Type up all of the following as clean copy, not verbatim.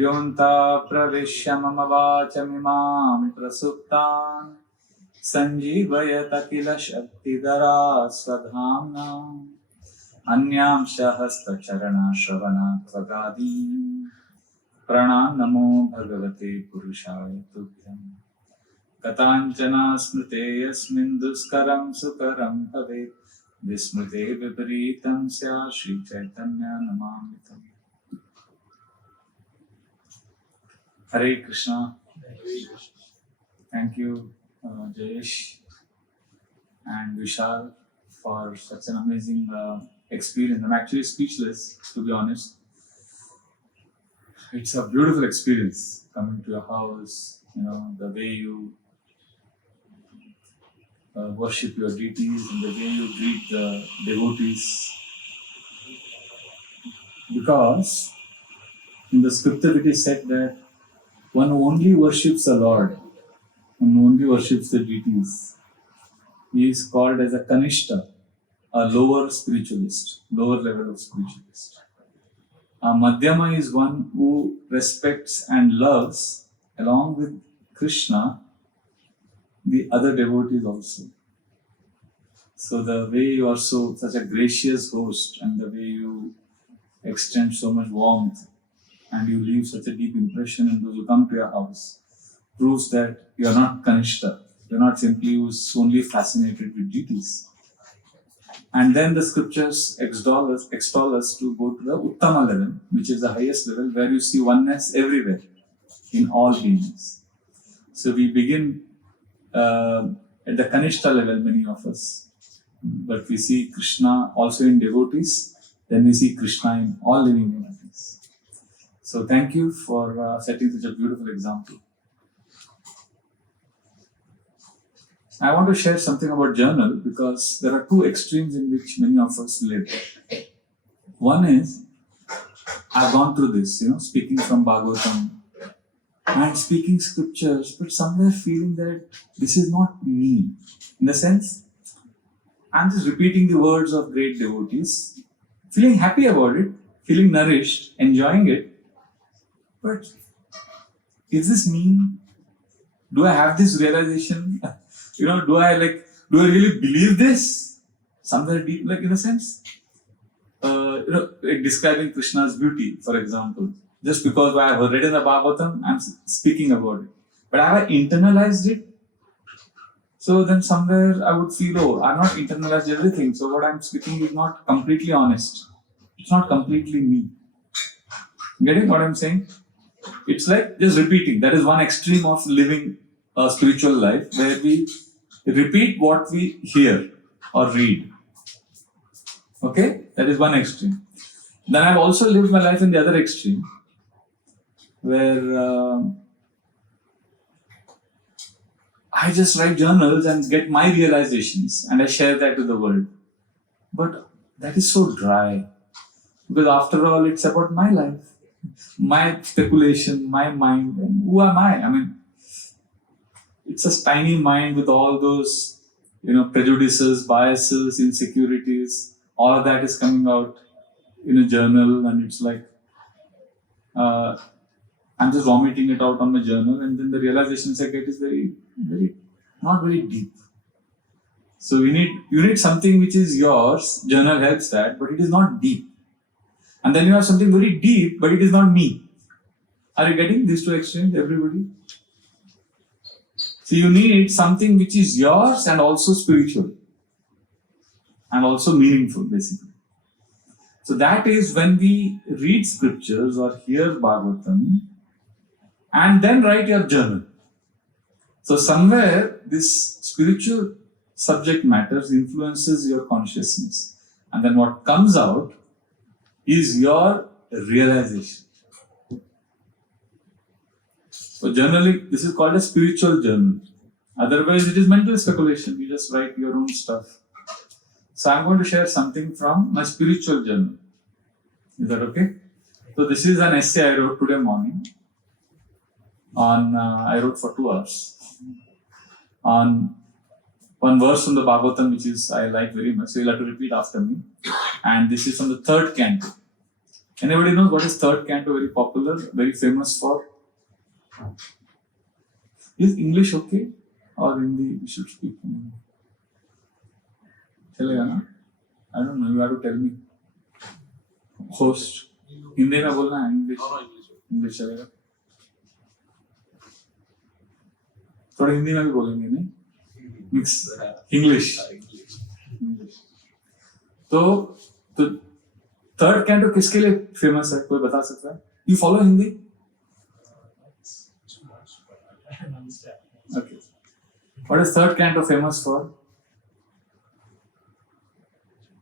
Yonta pravishya mama vachamimam prasuptan sanjeevayata kila shaktidara swadhamna anyam shahasta charana shravana tvagadim pranamamo bhagavate purushaya tubhyam katanchana smrite yasmin duskaram sukaram bhavet vismrite viparitam sya Shri Chaitanya namamitam. Hare Krishna. Thank you, Jayesh and Vishal, for such an amazing experience. I'm actually speechless, to be honest. It's a beautiful experience coming to your house, the way you worship your deities and the way you greet the devotees. Because in the scripture it is said that one only worships the Lord, one only worships the deities. He is called as a Kanishta, a lower spiritualist, lower level of spiritualist. A Madhyama is one who respects and loves, along with Krishna, the other devotees also. So the way you are such a gracious host, and the way you extend so much warmth, and you leave such a deep impression in those who come to your house, proves that you are not Kanishta. You are not simply who's only fascinated with deities. And then the scriptures extol us to go to the Uttama level, which is the highest level, where you see oneness everywhere, in all beings. So we begin at the Kanishta level, many of us, but we see Krishna also in devotees, then we see Krishna in all living entities. So thank you for setting such a beautiful example. I want to share something about journal, because there are two extremes in which many of us live. One is, I've gone through this, speaking from Bhagavatam and speaking scriptures, but somewhere feeling that this is not me. In the sense, I'm just repeating the words of great devotees, feeling happy about it, feeling nourished, enjoying it. But is this me? Do I have this realization? Do I really believe this? Somewhere deep, in a sense. Like describing Krishna's beauty, for example. Just because I have read in the Bhagavatam, I'm speaking about it. But have I internalized it? So then somewhere I would feel, I've not internalized everything. So what I'm speaking is not completely honest. It's not completely me. Getting what I'm saying? It's like just repeating. That is one extreme of living a spiritual life, where we repeat what we hear or read. Okay? That is one extreme. Then I've also lived my life in the other extreme, where I just write journals and get my realizations and I share that to the world. But that is so dry. Because after all, it's about my life, my speculation, my mind. And who am I? It's a tiny mind with all those, prejudices, biases, insecurities. All of that is coming out in a journal, and it's like I'm just vomiting it out on my journal, and then the realizations I get is very, very, not very deep. So you need something which is yours. Journal helps that, but it is not deep. And then you have something very deep, but it is not me. Are you getting these two extremes, everybody? So you need something which is yours and also spiritual and also meaningful, basically. So that is when we read scriptures or hear Bhagavatam and then write your journal. So somewhere this spiritual subject matters influences your consciousness, and then what comes out is your realization. So journaling, this is called a spiritual journal. Otherwise it is mental speculation. You just write your own stuff. So I'm going to share something from my spiritual journal. Is that okay? So this is an essay I wrote today morning. I wrote for 2 hours. On one verse from the Bhagavatam, which I like very much. So you'll have to repeat after me. And this is from the 3rd canto. Anybody knows what is third canto? Very popular, very famous for. Is English okay? Or Hindi we should speak? चलेगा ना? I don't know. You have to tell me. Host. Hindi में बोलना है English. English चलेगा. थोड़ा हिंदी में भी बोलेंगे नहीं? Mix. English. तो थर्ड कैंटो किसके लिए फेमस है? कोई बता सकता है? You follow Hindi? Okay. What is third canto famous for?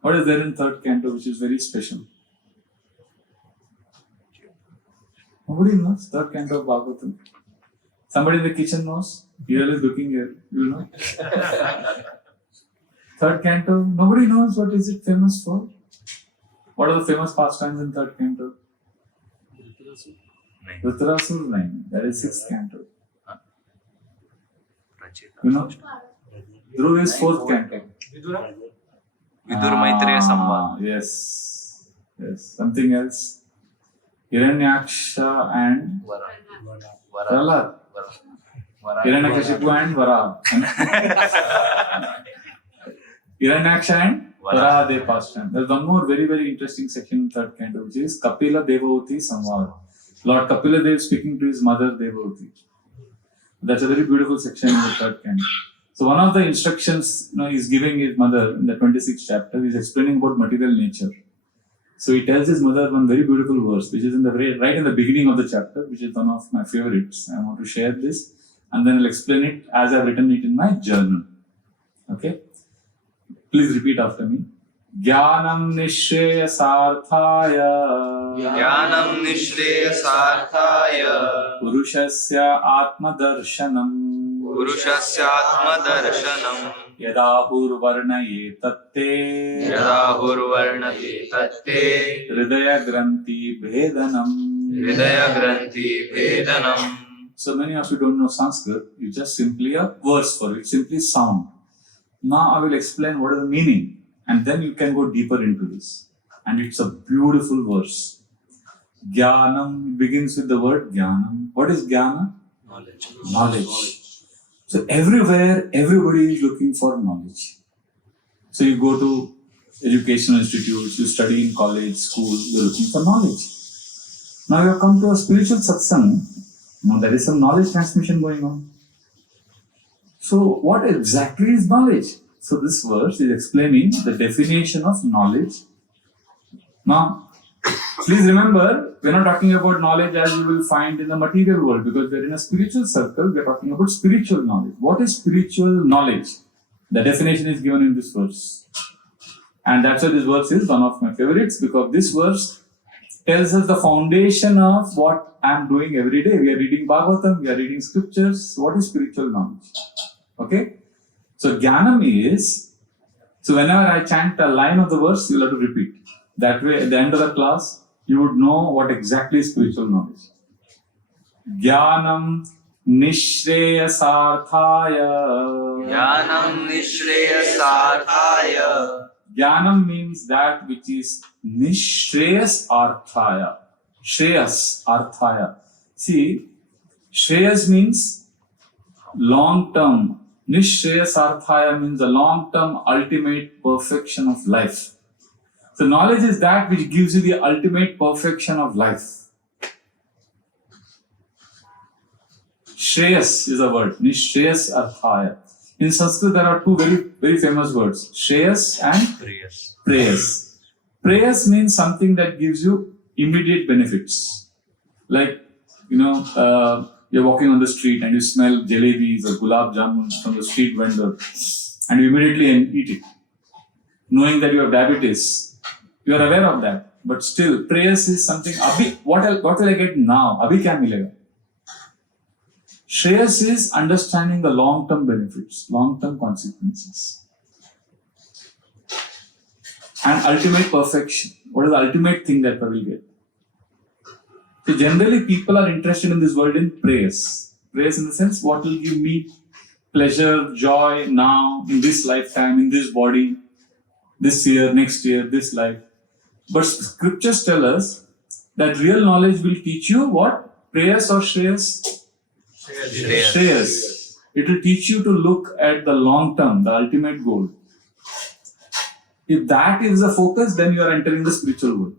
What is there in third canto which is very special? Nobody knows third canto of Bhagavatam. Somebody in the kitchen knows? Hero is looking here. You know? Third canto, nobody knows what is it famous for? What are the famous pastimes in third canto? Dhritarashura 9. That is sixth canto. You know? Dhruv is fourth canto. Vidur Maitreya Samvad. Yes. Something else. Hiranyaksha and Prahlad. Hiranyakashipu and Varaha. Hiranyaksha and Varaha they pastime. There's one more very, very interesting section in third canto, which is Kapila Devavati Samvad. Lord Kapila Dev speaking to his mother Devavati. That's a very beautiful section in the third canto. So one of the instructions he's giving his mother in the 26th chapter is explaining about material nature. So he tells his mother one very beautiful verse, which is right in the beginning of the chapter, which is one of my favorites. I want to share this, and then I'll explain it as I've written it in my journal. Okay? Please repeat after me. Jnanam nishreyasarthaya Purushasya Atmadarshanam Yadahurvarnaye tatte Hridaya Granthi Bhedanam. So many of you don't know Sanskrit. You just simply a verse for it, simply sound. Now I will explain what is the meaning, and then you can go deeper into this. And it's a beautiful verse. Jnanam begins with the word Jnanam. What is Jnana? Knowledge. So everywhere, everybody is looking for knowledge. So you go to educational institutes, you study in college, school, you're looking for knowledge. Now you have come to a spiritual satsang. Now there is some knowledge transmission going on. So what exactly is knowledge? So this verse is explaining the definition of knowledge. Now, please remember, we're not talking about knowledge as you will find in the material world, because we're in a spiritual circle. We're talking about spiritual knowledge. What is spiritual knowledge? The definition is given in this verse. And that's why this verse is one of my favorites, because this verse tells us the foundation of what I'm doing every day. We are reading Bhagavatam, we are reading scriptures. What is spiritual knowledge? Okay? So Jnanam is, so whenever I chant a line of the verse, you'll have to repeat. That way, at the end of the class, you would know what exactly is spiritual knowledge. Jnanam Nishreyasarthaya. Jnanam means that which is Nishreyas Arthaya. Shreyas Arthaya. See, Shreyas means long term. Nishreyas Arthaya means the long term ultimate perfection of life. So knowledge is that which gives you the ultimate perfection of life. Shreyas is a word. Nishreyas Arthaya. In Sanskrit, there are two very, very famous words. Shreyas and Preyas. Preyas means something that gives you immediate benefits. Like, you're walking on the street and you smell jalebis or gulab jamun from the street vendor and you immediately eat it. Knowing that you have diabetes, you are aware of that. But still, prayers is something, what will I get now? Abhi kya milega? Shreyas is understanding the long-term benefits, long-term consequences. And ultimate perfection. What is the ultimate thing that we will get? So generally, people are interested in this world in prayers. Prayers in the sense, what will give me pleasure, joy now, in this lifetime, in this body, this year, next year, this life. But scriptures tell us that real knowledge will teach you what? Prayas or Shreyas? Shreyas. It will teach you to look at the long term, the ultimate goal. If that is the focus, then you are entering the spiritual world.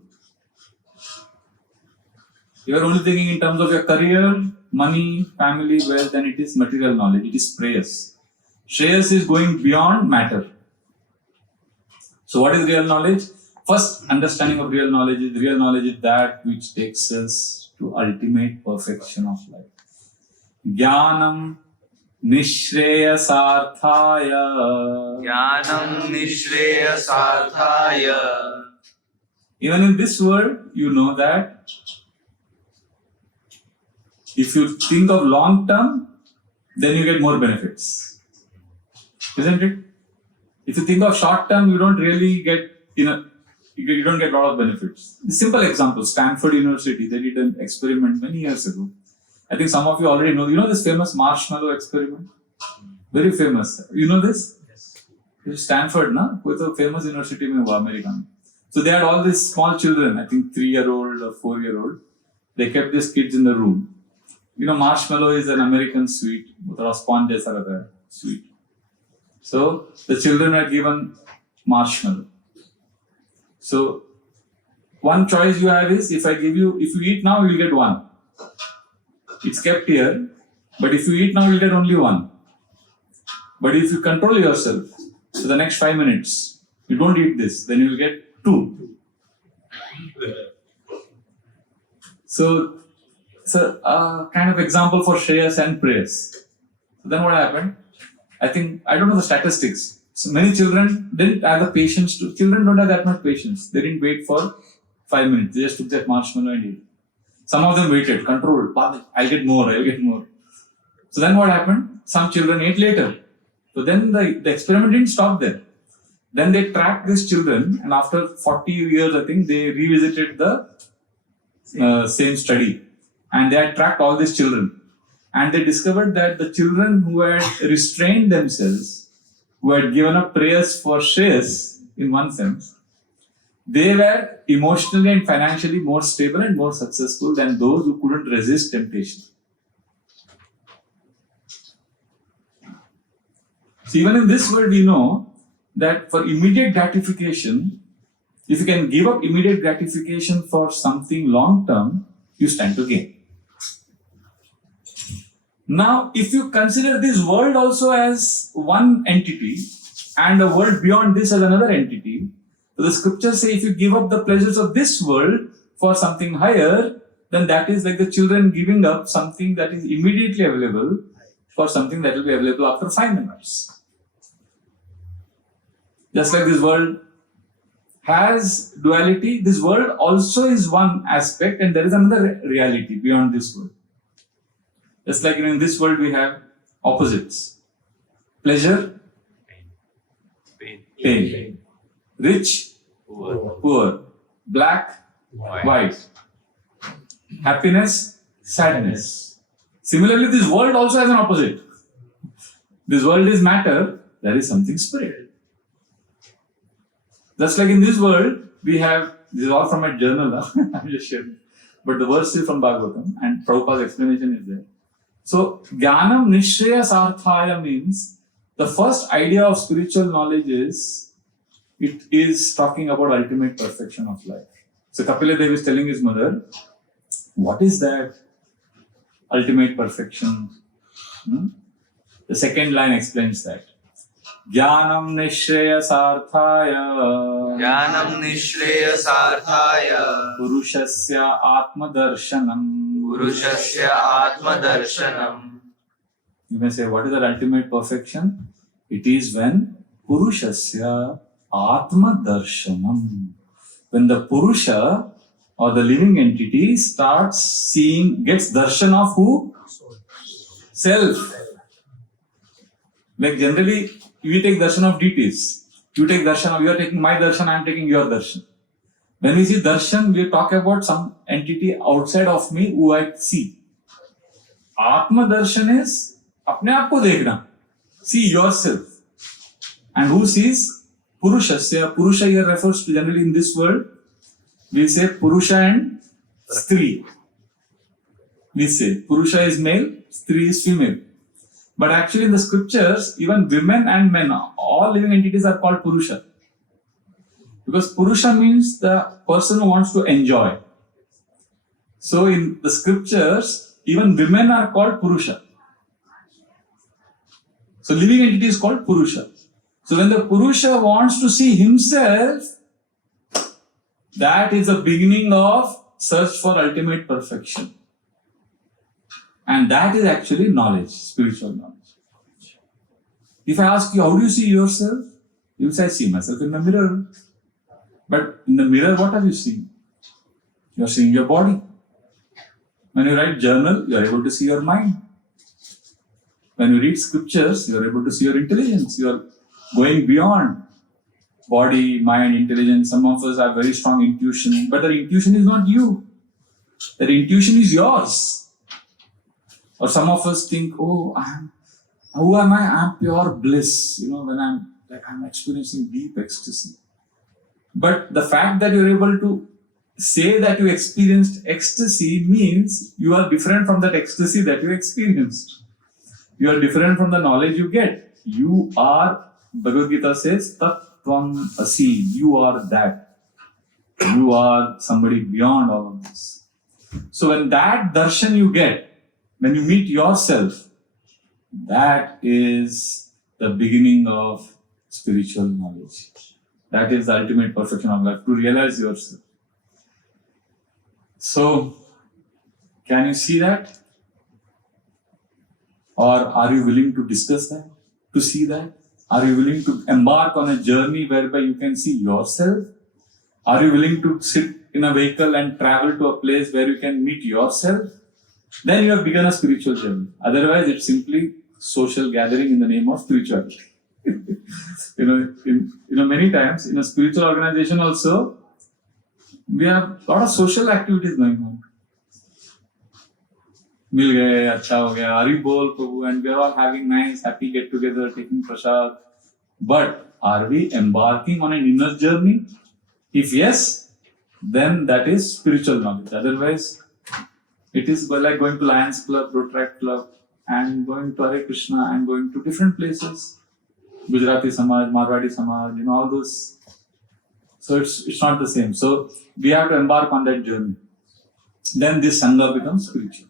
You are only thinking in terms of your career, money, family, wealth, then it is material knowledge. It is Prayas. Shreyas is going beyond matter. So what is real knowledge? First understanding of real knowledge is that which takes us to ultimate perfection of life. Jnanam Nishreyasarthaya. Jnanam Nishreyasarthaya. Even in this world, you know that if you think of long term, then you get more benefits. Isn't it? If you think of short term, you don't really get, you don't get a lot of benefits. A simple example, Stanford University, they did an experiment many years ago. I think some of you already know. You know this famous marshmallow experiment? Very famous. You know this? Yes. It's Stanford, na? With a famous university in America. So they had all these small children, I think 3-year-old or 4-year-old. They kept these kids in the room. You know, marshmallow is an American sweet. Sponge jaisa lagta hai, sweet. So the children are given marshmallow. So one choice you have is, if you eat now, you will get one. It's kept here, but if you eat now, you will get only one. But if you control yourself, so the next 5 minutes, you don't eat this, then you will get 2. So kind of example for Shreyas and Prayas. So then what happened? I don't know the statistics. So many children didn't have the patience children don't have that much patience. They didn't wait for 5 minutes. They just took that marshmallow and ate. Some of them waited, controlled. I'll get more. So then what happened? Some children ate later. So then the experiment didn't stop there. Then they tracked these children, and after 40 years, I think, they revisited the same study. And they had tracked all these children. And they discovered that the children who had restrained themselves, who had given up prayers for Shreyas, in one sense, they were emotionally and financially more stable and more successful than those who couldn't resist temptation. So even in this world, we know that for immediate gratification, if you can give up immediate gratification for something long term, you stand to gain. Now, if you consider this world also as one entity and the world beyond this as another entity, so the scriptures say if you give up the pleasures of this world for something higher, then that is like the children giving up something that is immediately available for something that will be available after 5 minutes. Just like this world has duality, this world also is one aspect and there is another reality beyond this world. Just like in this world we have opposites. Pleasure, pain. Rich, poor. Black, white. Happiness, sadness. Similarly, this world also has an opposite. This world is matter, there is something spirit. Just like in this world, we have, this is all from my journal, I'm just sharing. But the verse is from Bhagavatam and Prabhupada's explanation is there. So, Jnanam Nishreyasarthaya means the first idea of spiritual knowledge is, it is talking about ultimate perfection of life. So, Kapila Dev is telling his mother, what is that ultimate perfection? The second line explains that. Jnanam Nishreyasarthaya. Jnanam Nishreyasarthaya. Purushasya Atmadarshanam. Purushasya Atmadarshanam. You may say, what is the ultimate perfection? It is when Purushasya Atmadarshanam. When the Purusha or the living entity starts seeing, gets darshan of who? Self. Like generally, we take darshan of deities. You take darshan of, you are taking my darshan, I am taking your darshan. When we see darshan, we talk about some entity outside of me who I see. Atma darshan is apne aap ko dekhna. See yourself. And who sees? Purushasya. Purusha here refers to, generally in this world, we say Purusha and Stri. We say Purusha is male, Stri is female. But actually in the scriptures, even women and men, all living entities are called Purusha. Because Purusha means the person who wants to enjoy. So in the scriptures, even women are called Purusha. So living entity is called Purusha. So when the Purusha wants to see himself, that is the beginning of search for ultimate perfection. And that is actually knowledge, spiritual knowledge. If I ask you, how do you see yourself? You will say, I see myself in the mirror. But in the mirror, what are you seeing? You are seeing your body. When you write journal, you are able to see your mind. When you read scriptures, you are able to see your intelligence. You are going beyond body, mind, intelligence. Some of us have very strong intuition, but the intuition is not you. The intuition is yours. Or some of us think, oh, who am I? I'm pure bliss. When I'm experiencing deep ecstasy. But the fact that you're able to say that you experienced ecstasy means you are different from that ecstasy that you experienced. You are different from the knowledge you get. You are, Bhagavad Gita says, Tattvam Asi. You are that. You are somebody beyond all of this. So when that darshan you get, when you meet yourself, that is the beginning of spiritual knowledge. That is the ultimate perfection of life, to realize yourself. So, can you see that? Or are you willing to discuss that? To see that? Are you willing to embark on a journey whereby you can see yourself? Are you willing to sit in a vehicle and travel to a place where you can meet yourself? Then you have begun a spiritual journey. Otherwise, it's simply social gathering in the name of spirituality. Many times in a spiritual organization also, we have a lot of social activities going on. Mil gaye, acha ho gaya, Hari bol Prabhu, and we are all having nice, happy get together, taking prasad. But are we embarking on an inner journey? If yes, then that is spiritual knowledge. Otherwise, it is like going to Lions Club, Rotaract Club, and going to Hare Krishna and going to different places. Gujarati Samaj, Marwadi Samaj, all those. So it's not the same. So we have to embark on that journey. Then this Sangha becomes spiritual.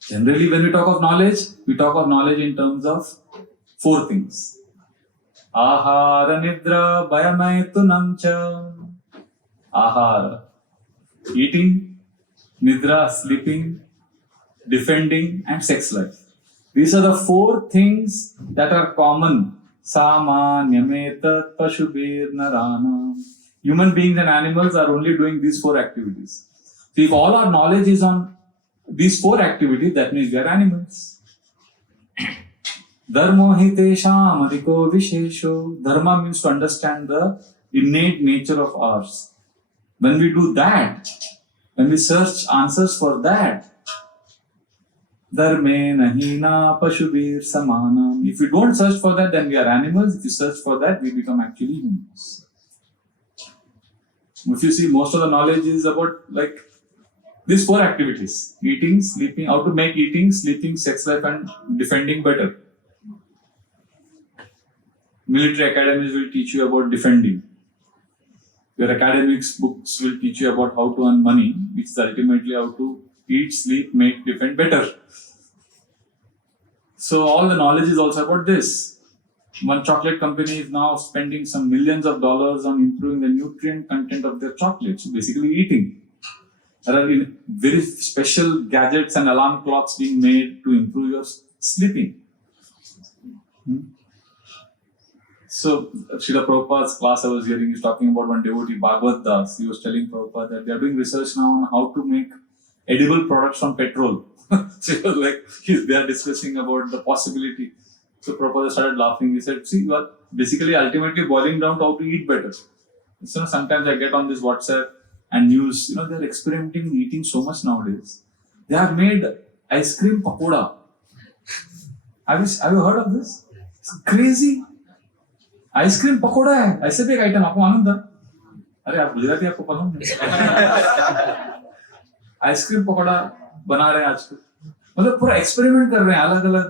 Generally, when we talk of knowledge in terms of 4 things. Ahara, Nidra, Bhayamaitunam cha. Ahara, eating, Nidra, sleeping, defending, and sex life. These are the 4 things that are common. Samanyametat pashubir narana. Human beings and animals are only doing these 4 activities. So if all our knowledge is on these 4 activities, that means we are animals. Dharmo hitesham adhiko vishesho. Dharma means to understand the innate nature of ours. When we do that, when we search answers for that, Dharme nahina pashubir samanam. If we don't search for that, then we are animals. If we search for that, we become actually humans. If you see, most of the knowledge is about these 4 activities: eating, sleeping, how to make eating, sleeping, sex life, and defending better. Military academies will teach you about defending. Your academics books will teach you about how to earn money, which is ultimately how to eat, sleep, make, defend better. So all the knowledge is also about this. One chocolate company is now spending some millions of dollars on improving the nutrient content of their chocolates, so basically eating. There are very special gadgets and alarm clocks being made to improve your sleeping. So, Srila Prabhupada's class I was hearing, he's talking about one devotee, Bhagavad Das. He was telling Prabhupada that they are doing research now on how to make edible products from petrol. So he was they are discussing about the possibility. So Prabhupada started laughing. He said, see, you are basically ultimately boiling down to how to eat better. So sometimes I get on this WhatsApp and news, they're experimenting in eating so much nowadays. They have made ice cream pakoda. Have you heard of this? It's crazy. Ice cream pakora है ऐसे भी एक item आपको मालूम था अरे आप गुजराती आपको मालूम नहीं? आइसक्रीम पकौड़ा बना रहे हैं आजकल, मतलब पूरा एक्सपेरिमेंट कर रहे हैं अलग अलग.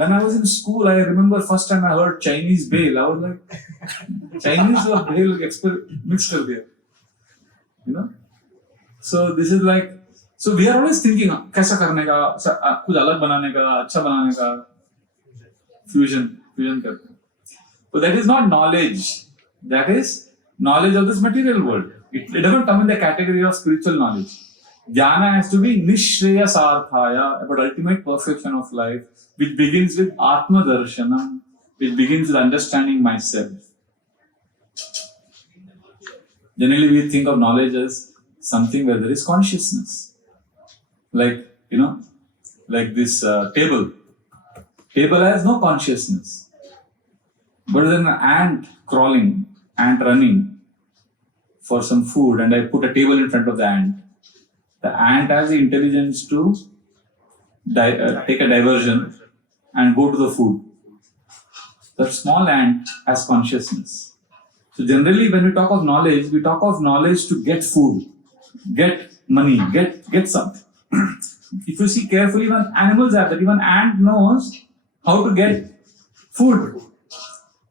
When I was in school, I remember first time I heard Chinese bale. I was like, Chinese or bale mixed कर दिया, you know. So this is like, so we are always thinking कैसा करने का, कुछ अलग बनाने का, अच्छा बनाने का, fusion करते हैं. So that is not knowledge. That is knowledge of this material world. It doesn't come in the category of spiritual knowledge. Jnana has to be nishreyasarthaya, about ultimate perfection of life, which begins with Atma Darshanam, which begins with understanding myself. Generally, we think of knowledge as something where there is consciousness. Like, you know, like this table. Table has no consciousness. But then an ant crawling, ant running for some food, and I put a table in front of the ant. The ant has the intelligence to take a diversion and go to the food. The small ant has consciousness. So generally when we talk of knowledge to get food, get money, get something. If you see carefully, even animals have that. Even ant knows how to get food.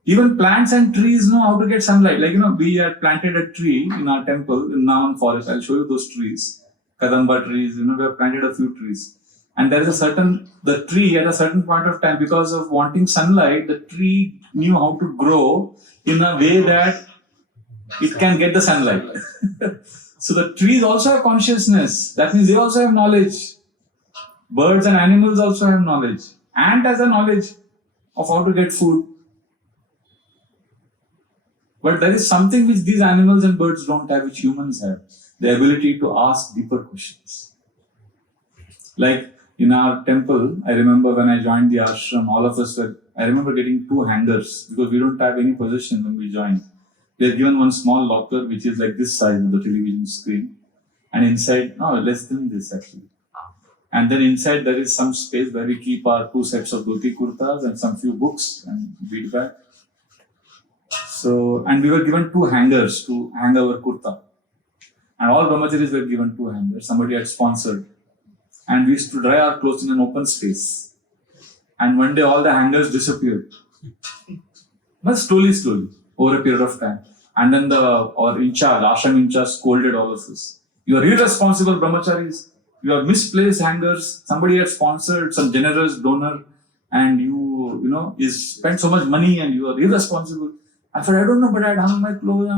Even plants and trees know how to get sunlight. Like, you know, we had planted a tree in our temple in Navan forest. I'll show you those trees. Kadamba trees, you know, we have planted a few trees. And there is the tree at a certain point of time, because of wanting sunlight, the tree knew how to grow in a way that it can get the sunlight. So the trees also have consciousness. That means they also have knowledge. Birds and animals also have knowledge. Ant has a knowledge of how to get food. But there is something which these animals and birds don't have, which humans have. The ability to ask deeper questions. Like in our temple, I remember when I joined the ashram, all of us I remember getting 2 hangers, because we don't have any possession when we joined. We are given one small locker which is like this size of the television screen. And inside, no, less than this actually. And then inside there is some space where we keep our 2 sets of dhoti kurtas and some few books and bead bag. So, and we were given 2 hangers to hang our kurta. And all brahmacharis were given 2 hangers. Somebody had sponsored. And we used to dry our clothes in an open space. And one day all the hangers disappeared. But slowly, over a period of time. And then our in charge, ashram in charge, scolded all of us. You are irresponsible brahmacharis. You have misplaced hangers. Somebody had sponsored, some generous donor, and you spent so much money and you are irresponsible. I said, I don't know, but I had hung my clothes.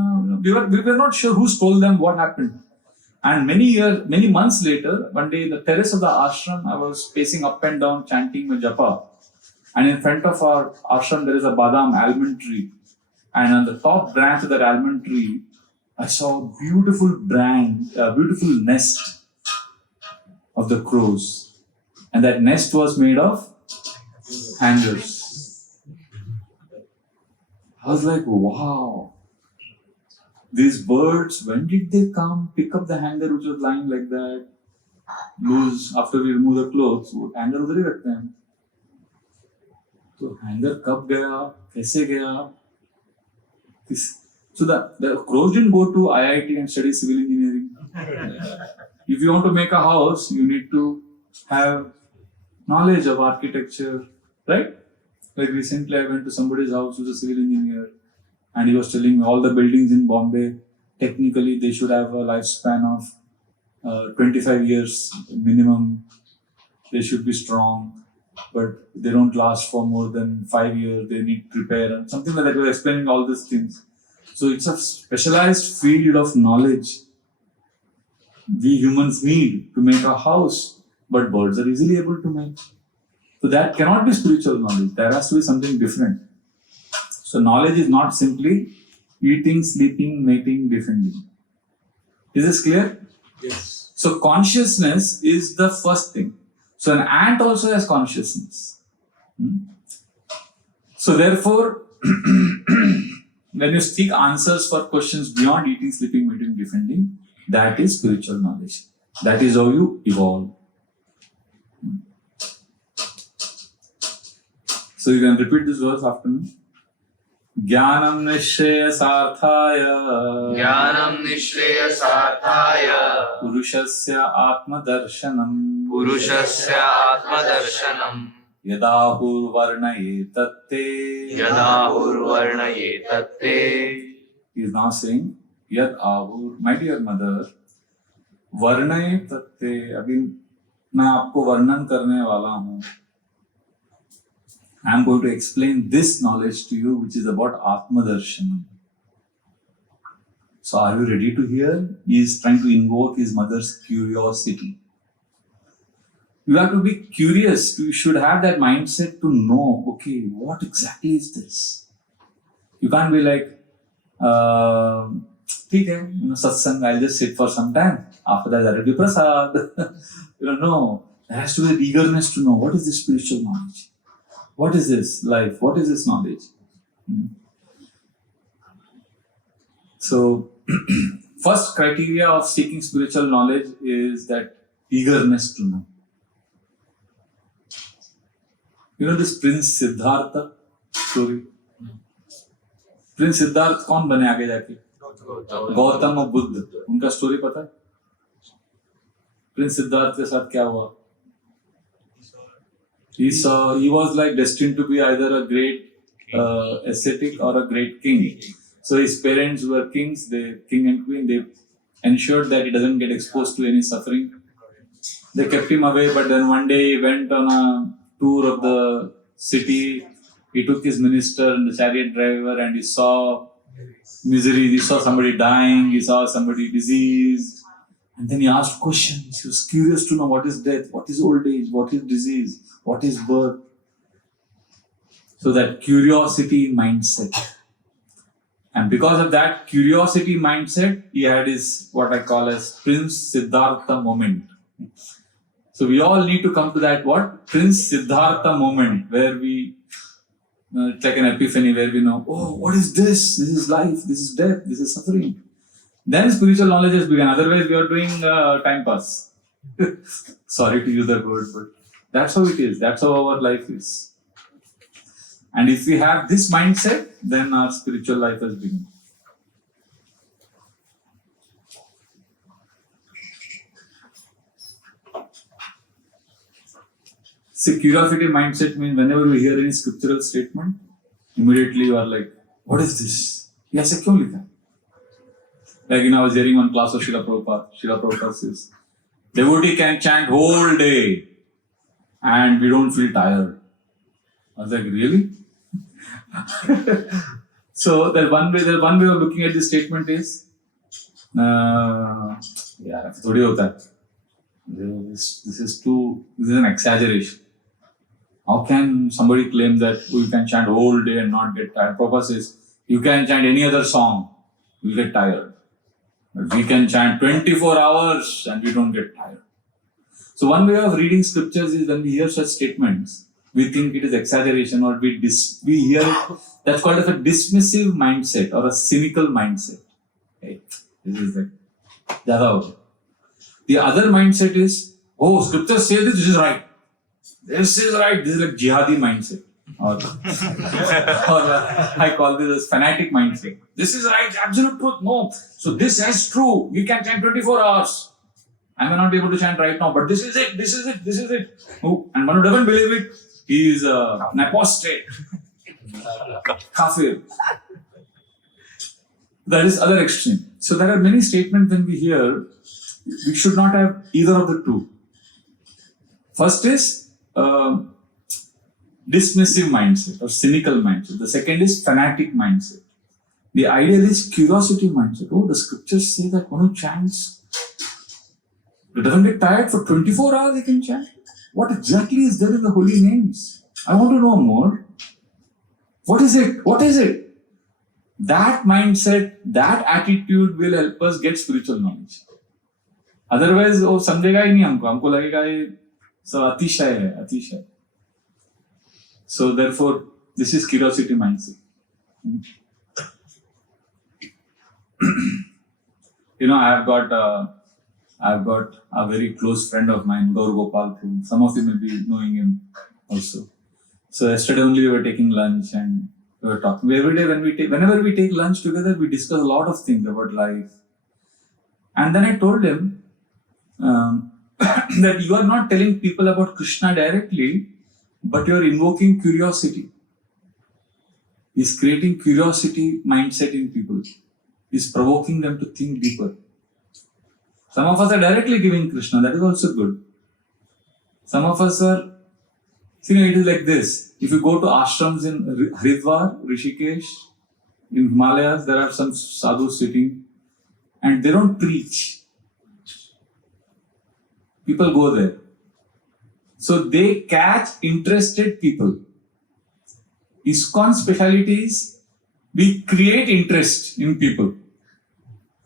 We were not sure who stole them, what happened. And many months later, one day in the terrace of the ashram, I was pacing up and down chanting my japa. And in front of our ashram, there is a badam almond tree. And on the top branch of that almond tree, I saw a beautiful nest of the crows. And that nest was made of hangers. I was like, wow. These birds, when did they come, pick up the hanger which was lying like that, loose after we remove the clothes? वो hanger उधर ही रखते हैं. तो hanger कब गया, कैसे गया? So the crows didn't go to IIT and study civil engineering. If you want to make a house, you need to have knowledge of architecture, right? Like recently I went to somebody's house who's a civil engineer, and he was telling me all the buildings in Bombay, technically they should have a lifespan of 25 years minimum. They should be strong, but they don't last for more than 5 years. They need repair and something like that. We were explaining all these things. So it's a specialized field of knowledge we humans need to make a house, but birds are easily able to make. So that cannot be spiritual knowledge. There has to be something different. So knowledge is not simply eating, sleeping, mating, defending. Is this clear? Yes. So consciousness is the first thing. So an ant also has consciousness. So therefore, when you seek answers for questions beyond eating, sleeping, mating, defending, that is spiritual knowledge. That is how you evolve. So you can repeat this verse after me. ज्ञानं निश्रेयसार्थाय ज्ञानं निःश्रेयसार्थाय पुरुषस्य आत्मदर्शनम् पुरुषस्य आत्मदर्शनम् यदाहुर्वर्णयेतत्ते यदाहुर्वर्णयेतत्ते. He is now saying यद आहूर, my dear mother, वर्णयेतत्ते, अभी मैं आपको वर्णन करने वाला हूँ. I am going to explain this knowledge to you, which is about Atma Darshanam. So, are you ready to hear? He is trying to invoke his mother's curiosity. You have to be curious. You should have that mindset to know, okay, what exactly is this? You can't be like, okay, satsang, I'll just sit for some time. After that, there will be prasad. No. There has to be eagerness to know what is this spiritual knowledge. What is this life? What is this knowledge? So, first criteria of seeking spiritual knowledge is that eagerness to know. You know this Prince Siddhartha story? Prince Siddhartha कौन बने आगे जाके? गौतम और बुद्ध. उनका story पता है? Prince Siddhartha के साथ क्या हुआ? He was like destined to be either a great ascetic or a great king. So his parents were kings, the king and queen. They ensured that he doesn't get exposed to any suffering. They kept him away, but then one day he went on a tour of the city. He took his minister and the chariot driver, and he saw misery. He saw somebody dying. He saw somebody diseased. And then he asked questions. He was curious to know what is death, what is old age, what is disease, what is birth. So that curiosity mindset. And because of that curiosity mindset, he had his, what I call as Prince Siddhartha moment. So we all need to come to that what? Prince Siddhartha moment, where we, it's like an epiphany, where we know, oh, what is this? This is life, this is death, this is suffering. Then spiritual knowledge has begun. Otherwise, we are doing time pass. Sorry to use that word, but that's how it is. That's how our life is. And if we have this mindset, then our spiritual life has begun. See, curiosity mindset means whenever we hear any scriptural statement, immediately you are like, what is this? Yes, क्यों लिखा? Like, I was hearing one class of Srila Prabhupada. Srila Prabhupada says, devotee can chant whole day and we don't feel tired. I was like, really? So, the one way of looking at this statement is, थोड़ी होता है. This is an exaggeration. How can somebody claim that you can chant whole day and not get tired? Prabhupada says, you can chant any other song, you'll get tired. But we can chant 24 hours and we don't get tired. So one way of reading scriptures is when we hear such statements, we think it is exaggeration or we hear it. That's called as a dismissive mindset or a cynical mindset. Hey, this is like, ज़्यादा हो गया. The other mindset is, oh, scripture says this is right. This is right. This is like jihadi mindset. Or I call this as fanatic mindset. This is right, absolute truth. No. So this is true. You can chant 24 hours. I may not be able to chant right now, but this is it. This is it. This is it. Oh, and one who doesn't believe it, he is an apostate. Kafir. That is other extreme. So there are many statements when we hear, we should not have either of the two. First is dismissive mindset or cynical mindset. The second is fanatic mindset. The ideal is curiosity mindset. Oh, the scriptures say that one who chants, he doesn't get tired for 24 hours, he can chant. What exactly is there in the holy names? I want to know more. What is it? What is it? That mindset, that attitude will help us get spiritual knowledge. Otherwise, वो समझेगा ही नहीं हमको लगेगा ये सब अतिशय है, अतिशय. So therefore, this is curiosity mindset. I've got a very close friend of mine, Gaur Gopal. Some of you may be knowing him also. So yesterday only we were taking lunch and We were talking every day whenever we take lunch together, we discuss a lot of things about life. And then I told him that you are not telling people about Krishna directly, but you are invoking curiosity. He's creating curiosity mindset in people. He's provoking them to think deeper. Some of us are directly giving Krishna, that is also good. Some of us are, it is like this. If you go to ashrams in Haridwar, Rishikesh, in Himalayas, there are some sadhus sitting and they don't preach. People go there. So they catch interested people. ISKCON speciality is we create interest in people.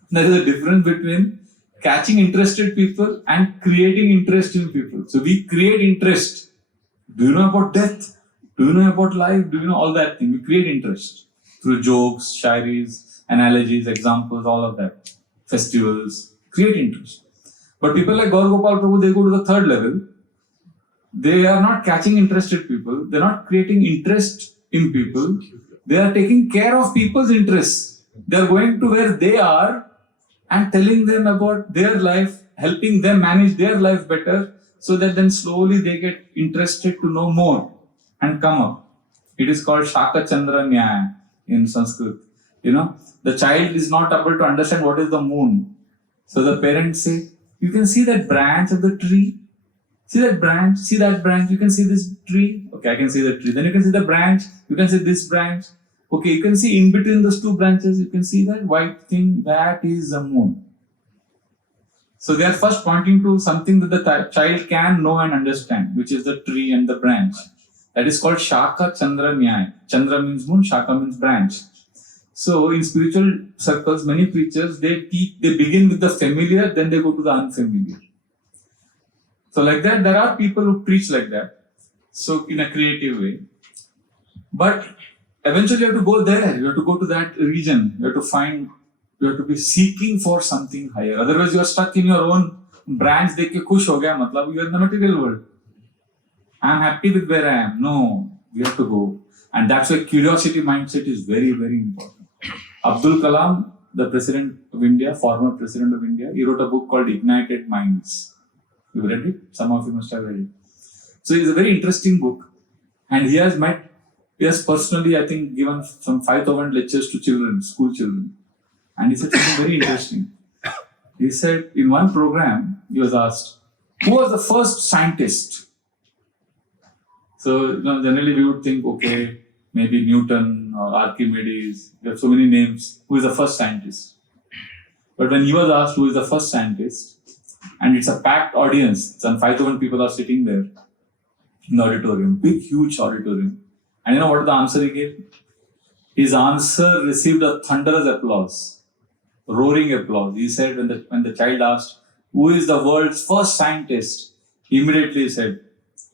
There is a difference between catching interested people and creating interest in people. So we create interest. Do you know about death? Do you know about life? Do you know all that thing? We create interest through jokes, shairis, analogies, examples, all of that. Festivals, create interest. But people like Gaur Gopal Prabhu, they go to the third level. They are not catching interested people. They are not creating interest in people. They are taking care of people's interests. They are going to where they are and telling them about their life, helping them manage their life better, so that then slowly they get interested to know more and come up. It is called Shaka Chandra Nyaya in Sanskrit. The child is not able to understand what is the moon. So the parents say, you can see that branch of the tree. See that branch, you can see this tree. Okay, I can see the tree. Then you can see the branch, you can see this branch. Okay, you can see in between those two branches, you can see that white thing, that is the moon. So they are first pointing to something that the child can know and understand, which is the tree and the branch. That is called Shaka Chandra Nyaya. Chandra means moon, Shaka means branch. So in spiritual circles, many preachers, they begin with the familiar, then they go to the unfamiliar. So like that, there are people who preach like that. So in a creative way. But eventually you have to go there. You have to go to that region. You have to be seeking for something higher. Otherwise you are stuck in your own branch. Dekh ke khush ho gaya. Matlab you are in the material world. I am happy with where I am. No, we have to go. And that's why curiosity mindset is very, very important. Abdul Kalam, the president of India, former president of India, he wrote a book called Ignited Minds. You read it? Some of you must have read it. So it's a very interesting book. And he has personally, I think, given some 5,000 lectures to children, school children. And he said something very interesting. He said, in one program, he was asked, who was the first scientist? So, generally we would think, okay, maybe Newton or Archimedes. There are so many names. Who is the first scientist? But when he was asked who is the first scientist, and it's a packed audience, some 5,000 people are sitting there in the auditorium, big, huge auditorium. And you know what the answer he gave? His answer received a thunderous applause, roaring applause. He said, when the child asked, who is the world's first scientist? He immediately said,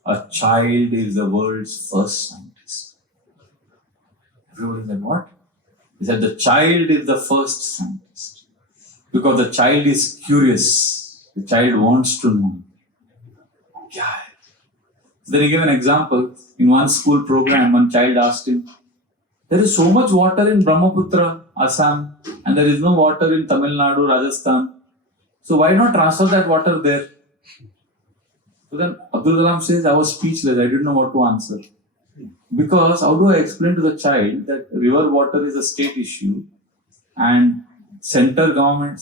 a child is the world's first scientist. Everybody said, what? He said, the child is the first scientist. Because the child is curious. The child wants to know. Yeah. So then he gave an example. In one school program, one child asked him, there is so much water in Brahmaputra, Assam, and there is no water in Tamil Nadu, Rajasthan. So why not transfer that water there? So then Abdul Kalam says, I was speechless. I didn't know what to answer. Because how do I explain to the child that river water is a state issue and central government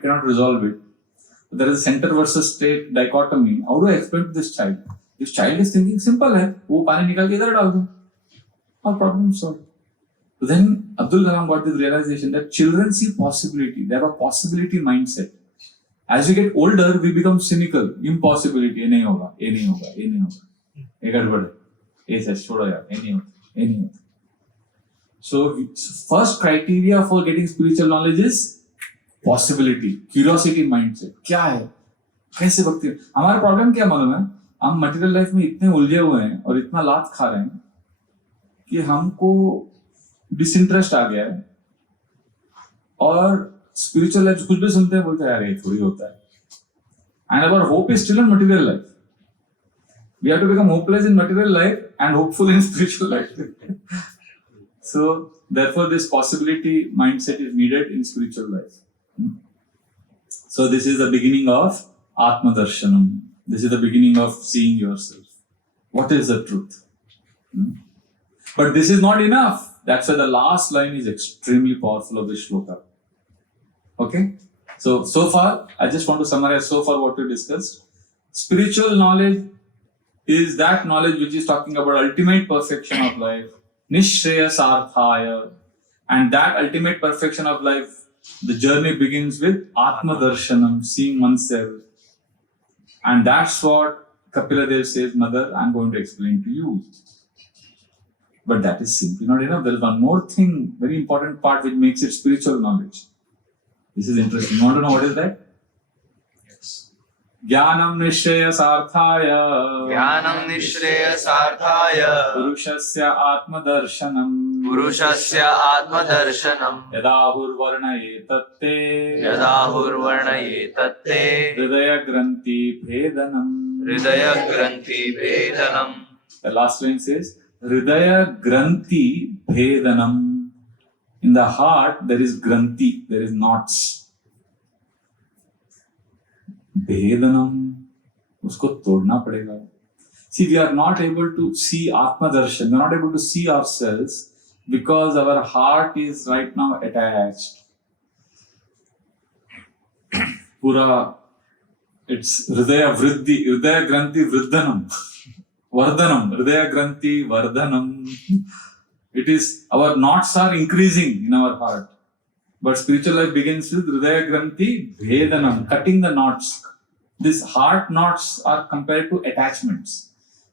cannot resolve it? There is a center versus state dichotomy. How do I explain to this child? This child is thinking simple hai. वो पानी निकाल के इधर डाल दो. All problems solved. So then Abdul Kalam got this realization that children see possibility. They have a possibility mindset. As we get older, we become cynical. Impossibility. ये नहीं होगा. ये नहीं होगा. ये नहीं होगा. ये गड़बड़ है. ये सच छोड़ो यार. ये नहीं होता. ये नहीं होता. So first criteria for getting spiritual knowledge is possibility, curiosity mindset. क्या है? कैसे भक्ति? हमारा प्रॉब्लम क्या मालूम है? हम मटेरियल लाइफ में इतने उलझे हुए हैं और इतना लात खा रहे हैं कि हमको डिसइंटरेस्ट आ गया है और स्पिरिचुअल लाइफ कुछ भी सुनते हैं बोलते हैं यार ये थोड़ी होता है. And our hope is still in material life. We have to become hopeless in material life and hopeful in spiritual life. So, therefore, this possibility mindset is needed in spiritual life. So, this is the beginning of Atma Darshanam. This is the beginning of seeing yourself. What is the truth? But this is not enough. That's why the last line is extremely powerful of this shloka. Okay? So far, I just want to summarize so far what we discussed. Spiritual knowledge is that knowledge which is talking about ultimate perfection of life, Nishreya Sarthaya. And that ultimate perfection of life, the journey begins with Atma Darshanam, seeing oneself. And that's what Kapila Dev says, Mother, I'm going to explain to you. But that is simply not enough. There is one more thing, very important part which makes it spiritual knowledge. This is interesting. You want to know what is that? Yes. Jnanam Nishreya Sarthaya. Jnanam Nishreya Sarthaya. Purushasya Atma Darshanam. Purushasya Atma Darshanam. Yadahur Varnaye Tatte. Yadahur Varnaye Tatte. Hridaya Granthi Bhedanam. Hridaya Granthi Bhedanam. The last line says, Hridaya Granthi Bhedanam. In the heart, there is Granthi, there is knots. Bhedanam. Usko todna padega. See, we are not able to see Atma Darshan. We are not able to see ourselves because our heart is right now attached. Pura, it's Hridaya Vriddhi, Hridaya Granthi Vriddhanam. Vardhanam, Hridaya Granthi Vardhanam. It is, our knots are increasing in our heart. But spiritual life begins with Hridaya Granthi Bhedanam, cutting the knots. These heart knots are compared to attachments.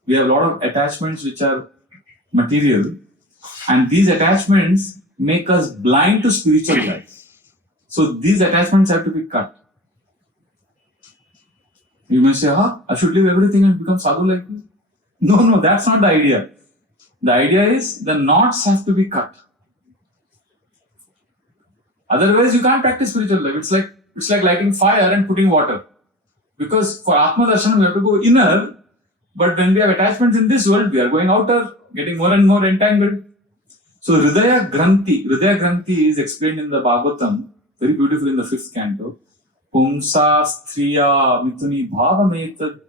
We have a lot of attachments which are material, and these attachments make us blind to spiritual life. So these attachments have to be cut. You may say, I should leave everything and become sadhu like this. No, that's not the idea. The idea is the knots have to be cut. Otherwise, you can't practice spiritual life. It's like lighting fire and putting water. Because for Atma Darshanam, we have to go inner, but when we have attachments in this world, we are going outer, getting more and more entangled. So Hridaya Granthi is explained in the Bhagavatam, very beautiful in the 5th canto. Pumsa Striya Mithuni Bhavametad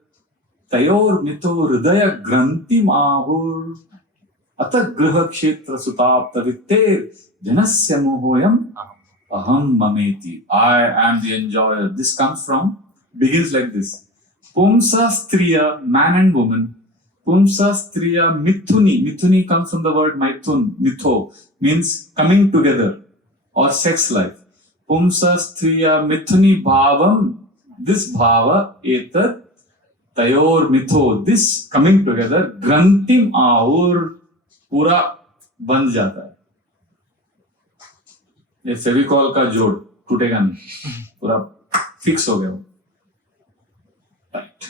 Tayor Mito Hridaya Granthi Mahur Ata Griha Kshetra Sutapta Vitter Janasya Mohoyam Aham Mameti. I am the enjoyer. This begins like this. Pumsa Striya, man and woman. Pumsa Striya Mithuni. Mithuni comes from the word Maithun, Mitho, means coming together or sex life. Pumsa Striya Mithuni Bhavam. This Bhava, Etat, Tayor Mitho. This coming together, Grantim Ahur, पूरा बंध जाता है. ये फेविकॉल का जोड़ टूटेगा नहीं, पूरा फिक्स हो गया वो. Right.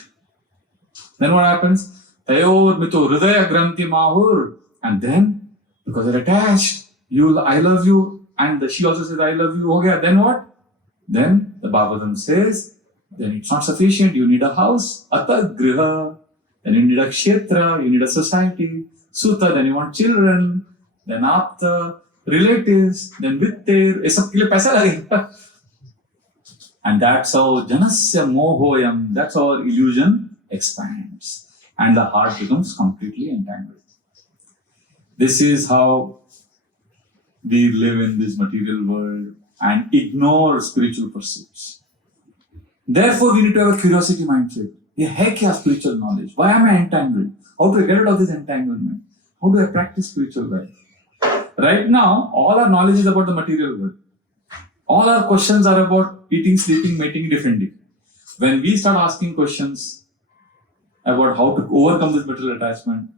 Then what happens? Tayor mito hridaya granthi mahur. And then, because they're attached, I love you, and she also says I love you. Okay, then what? Then the Bhagavatam says, then it's not sufficient. You need a house, Ata Griha. Then you need a kshetra, you need a society. Sutta, then you want children, then Apta, relatives, then Vittir, ये सब के लिए पैसा लगेगा. And that's how Janasya Mohoyam, that's how our illusion expands and the heart becomes completely entangled. This is how we live in this material world and ignore spiritual pursuits. Therefore, we need to have a curiosity mindset. ये है क्या spiritual knowledge? Why am I entangled? How do I get rid of this entanglement? How do I practice spiritual life? Right now, all our knowledge is about the material world. All our questions are about eating, sleeping, mating, defending. When we start asking questions about how to overcome this material attachment,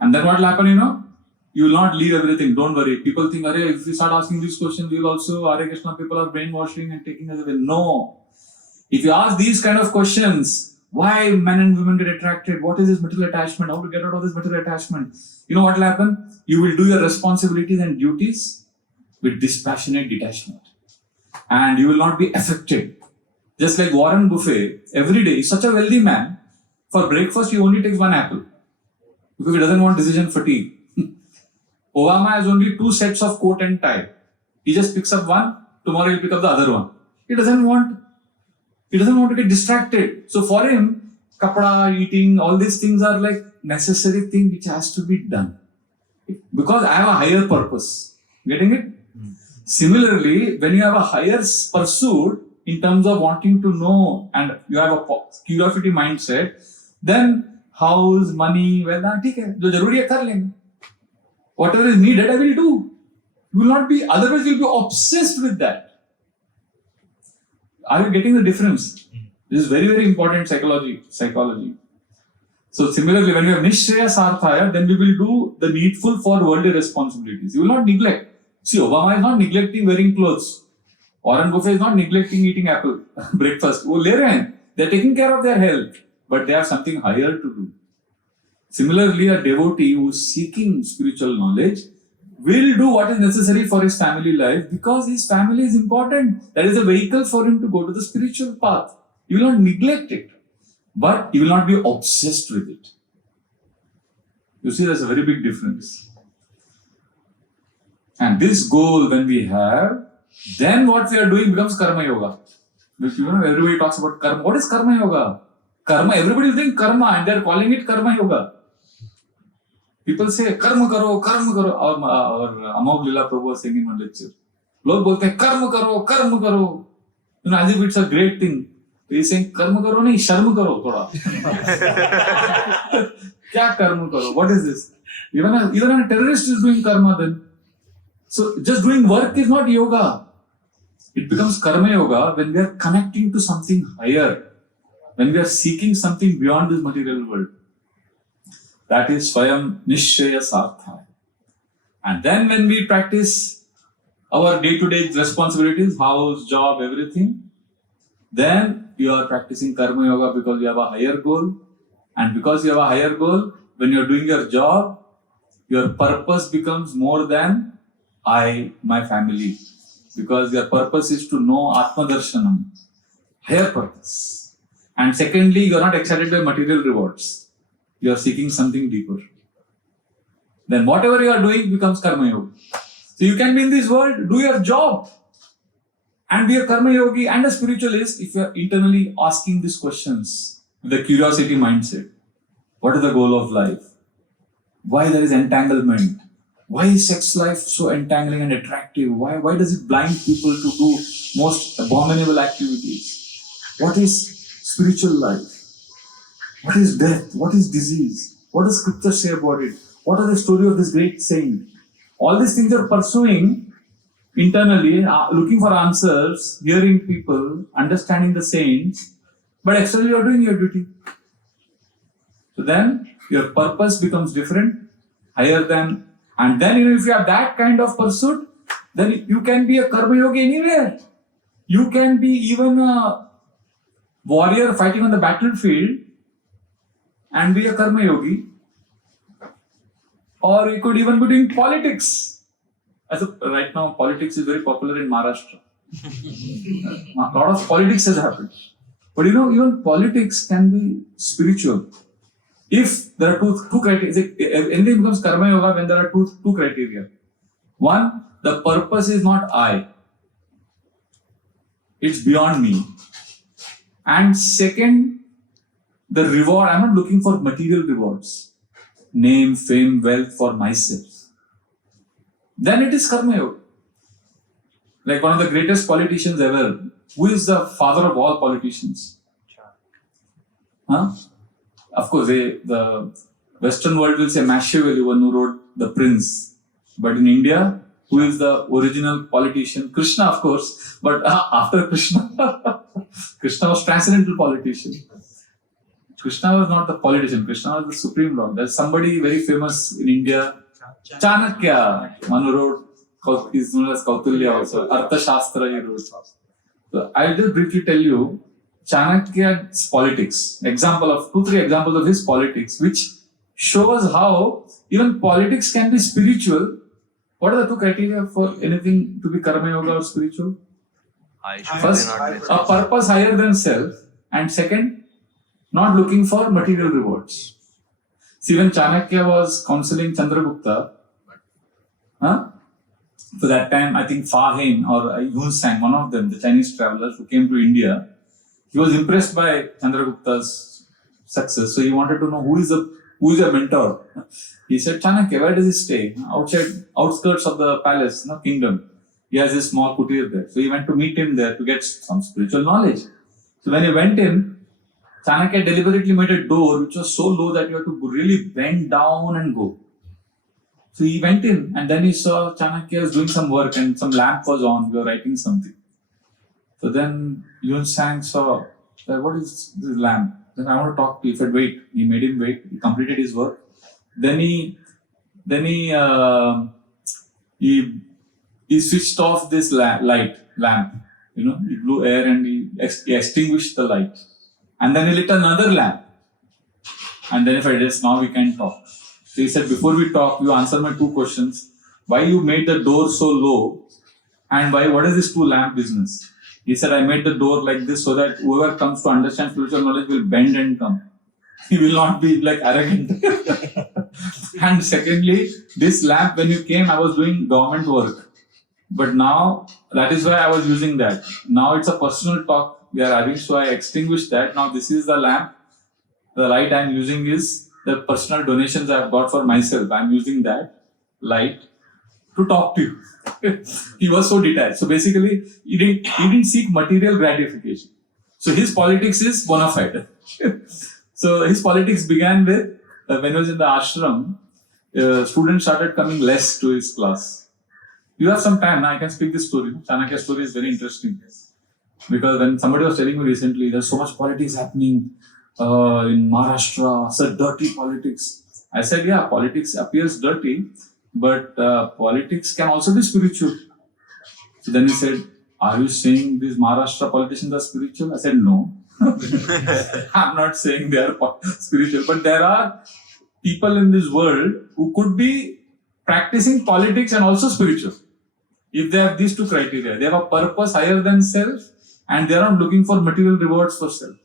and then what will happen, you will not leave everything. Don't worry. People think, if we start asking these questions, we will also, Hare Krishna, people are brainwashing and taking us away. No. If you ask these kind of questions, why men and women get attracted? What is this material attachment? How to get out of this material attachment? You know what will happen? You will do your responsibilities and duties with dispassionate detachment. And you will not be affected. Just like Warren Buffett, every day, he's such a wealthy man. For breakfast, he only takes one apple. because he doesn't want decision fatigue. Obama has only 2 sets of coat and tie. He just picks up one, tomorrow he'll pick up the other one. He doesn't want to get distracted. So for him, kapda, eating, all these things are like necessary thing which has to be done. Because I have a higher purpose. Getting it? Similarly, when you have a higher pursuit in terms of wanting to know and you have a curiosity mindset, then house, money, well, ठीक है, जो जरूरी है कर लेंगे. Whatever is needed, I will do. You will not be, otherwise you will be obsessed with that. Are you getting the difference? This is very, very important psychology. So similarly, when you have Nishreya Sarthaya, then we will do the needful for worldly responsibilities. You will not neglect. See, Obama is not neglecting wearing clothes. Warren Buffett is not neglecting eating apple breakfast. They are taking care of their health, but they have something higher to do. Similarly, a devotee who is seeking spiritual knowledge will do what is necessary for his family life because his family is important. That is a vehicle for him to go to the spiritual path. He will not neglect it, but he will not be obsessed with it. You see, there's a very big difference. And this goal, when we have, then what we are doing becomes karma yoga. Which, everybody talks about karma. What is karma yoga? Karma, everybody is doing karma and they are calling it karma yoga. People say, karma karo, karma karo. Our Amog Lila Prabhu was saying in one lecture. Log bolte hain, karma karo. As if it's a great thing. So he's saying, karma karo nahi, sharm karo thoda. Kya karma karo? What is this? Even a terrorist is doing karma then. So just doing work is not yoga. It becomes karma yoga when we are connecting to something higher. When we are seeking something beyond this material world. That is Swayam Nishreya Sarthaya. And then when we practice our day-to-day responsibilities, house, job, everything, then you are practicing karma yoga because you have a higher goal. And because you have a higher goal, when you are doing your job, your purpose becomes more than I, my family. Because your purpose is to know Atma Darshanam. Higher purpose. And secondly, you are not excited by material rewards. You are seeking something deeper. Then whatever you are doing becomes karma yoga. So you can be in this world, do your job and be a karma yogi and a spiritualist if you are internally asking these questions with a curiosity mindset. What is the goal of life? Why there is entanglement? Why is sex life so entangling and attractive? Why does it blind people to do most abominable activities? What is spiritual life? What is death? What is disease? What does scripture say about it? What are the story of this great saint? All these things are pursuing internally, looking for answers, hearing people, understanding the saints, but externally you are doing your duty. So then your purpose becomes different, higher than, and then if you have that kind of pursuit, then you can be a karma yogi anywhere. You can be even a warrior fighting on the battlefield and be a karma yogi. Or you could even be doing politics. Right now, politics is very popular in Maharashtra. A lot of politics has happened. But even politics can be spiritual. If there are two criteria, anything becomes karma yoga when there are two criteria. One, the purpose is not I. It's beyond me. And second, the reward, I'm not looking for material rewards. Name, fame, wealth for myself. Then it is karma yoga. Like one of the greatest politicians ever. Who is the father of all politicians? Huh? Of course, the Western world will say Machiavelli, one who wrote The Prince. But in India, who is the original politician? Krishna, of course. But after Krishna, Krishna was transcendental politician. Krishna was not the politician. Krishna was the supreme lord. There's somebody very famous in India, Chanakya, one who wrote, he's known as Kautulya also. Arthashastra he wrote. So I'll just briefly tell you Chanakya's politics. Two, three examples of his politics, which show us how even politics can be spiritual. What are the two criteria for anything to be karma yoga or spiritual? First, a purpose higher than self, and second, not looking for material rewards. See, when Chanakya was counseling Chandragupta, so that time I think Fa Hien or Yun Sang, one of them, the Chinese travelers who came to India, he was impressed by Chandragupta's success. So he wanted to know who is a mentor. He said, Chanakya, where does he stay? Outskirts of the palace, kingdom. He has this small kutir there. So he went to meet him there to get some spiritual knowledge. So when he went in, Chanakya deliberately made a door which was so low that you had to really bend down and go. So he went in and then he saw Chanakya was doing some work and some lamp was on, he was writing something. So then Yun Sang saw, what is this lamp? Then I want to talk to you. He said, wait. He made him wait. He completed his work. Then he switched off this lamp. He blew air and he extinguished the light. And then he lit another lamp. And then if I just now we can talk. So he said, before we talk, you answer my two questions. Why you made the door so low? And what is this two lamp business? He said, I made the door like this so that whoever comes to understand spiritual knowledge will bend and come. He will not be like arrogant. And secondly, this lamp, when you came, I was doing government work. But now, that is why I was using that. Now it's a personal talk we are having, so I extinguished that. Now this is the lamp. The light I am using is the personal donations I have got for myself. I am using that light to talk to you. He was so detached. So basically, he didn't seek material gratification. So his politics is bona fide. So his politics began with, when he was in the ashram, students started coming less to his class. You have some time now, I can speak this story. Chanakya's story is very interesting. Because when somebody was telling me recently, there's so much politics happening in Maharashtra, such dirty politics. I said, yeah, politics appears dirty, but politics can also be spiritual. So then he said, are you saying these Maharashtra politicians are spiritual? I said, no. I'm not saying they are spiritual, but there are people in this world who could be practicing politics and also spiritual. If they have these two criteria, they have a purpose higher than self and they are not looking for material rewards for self.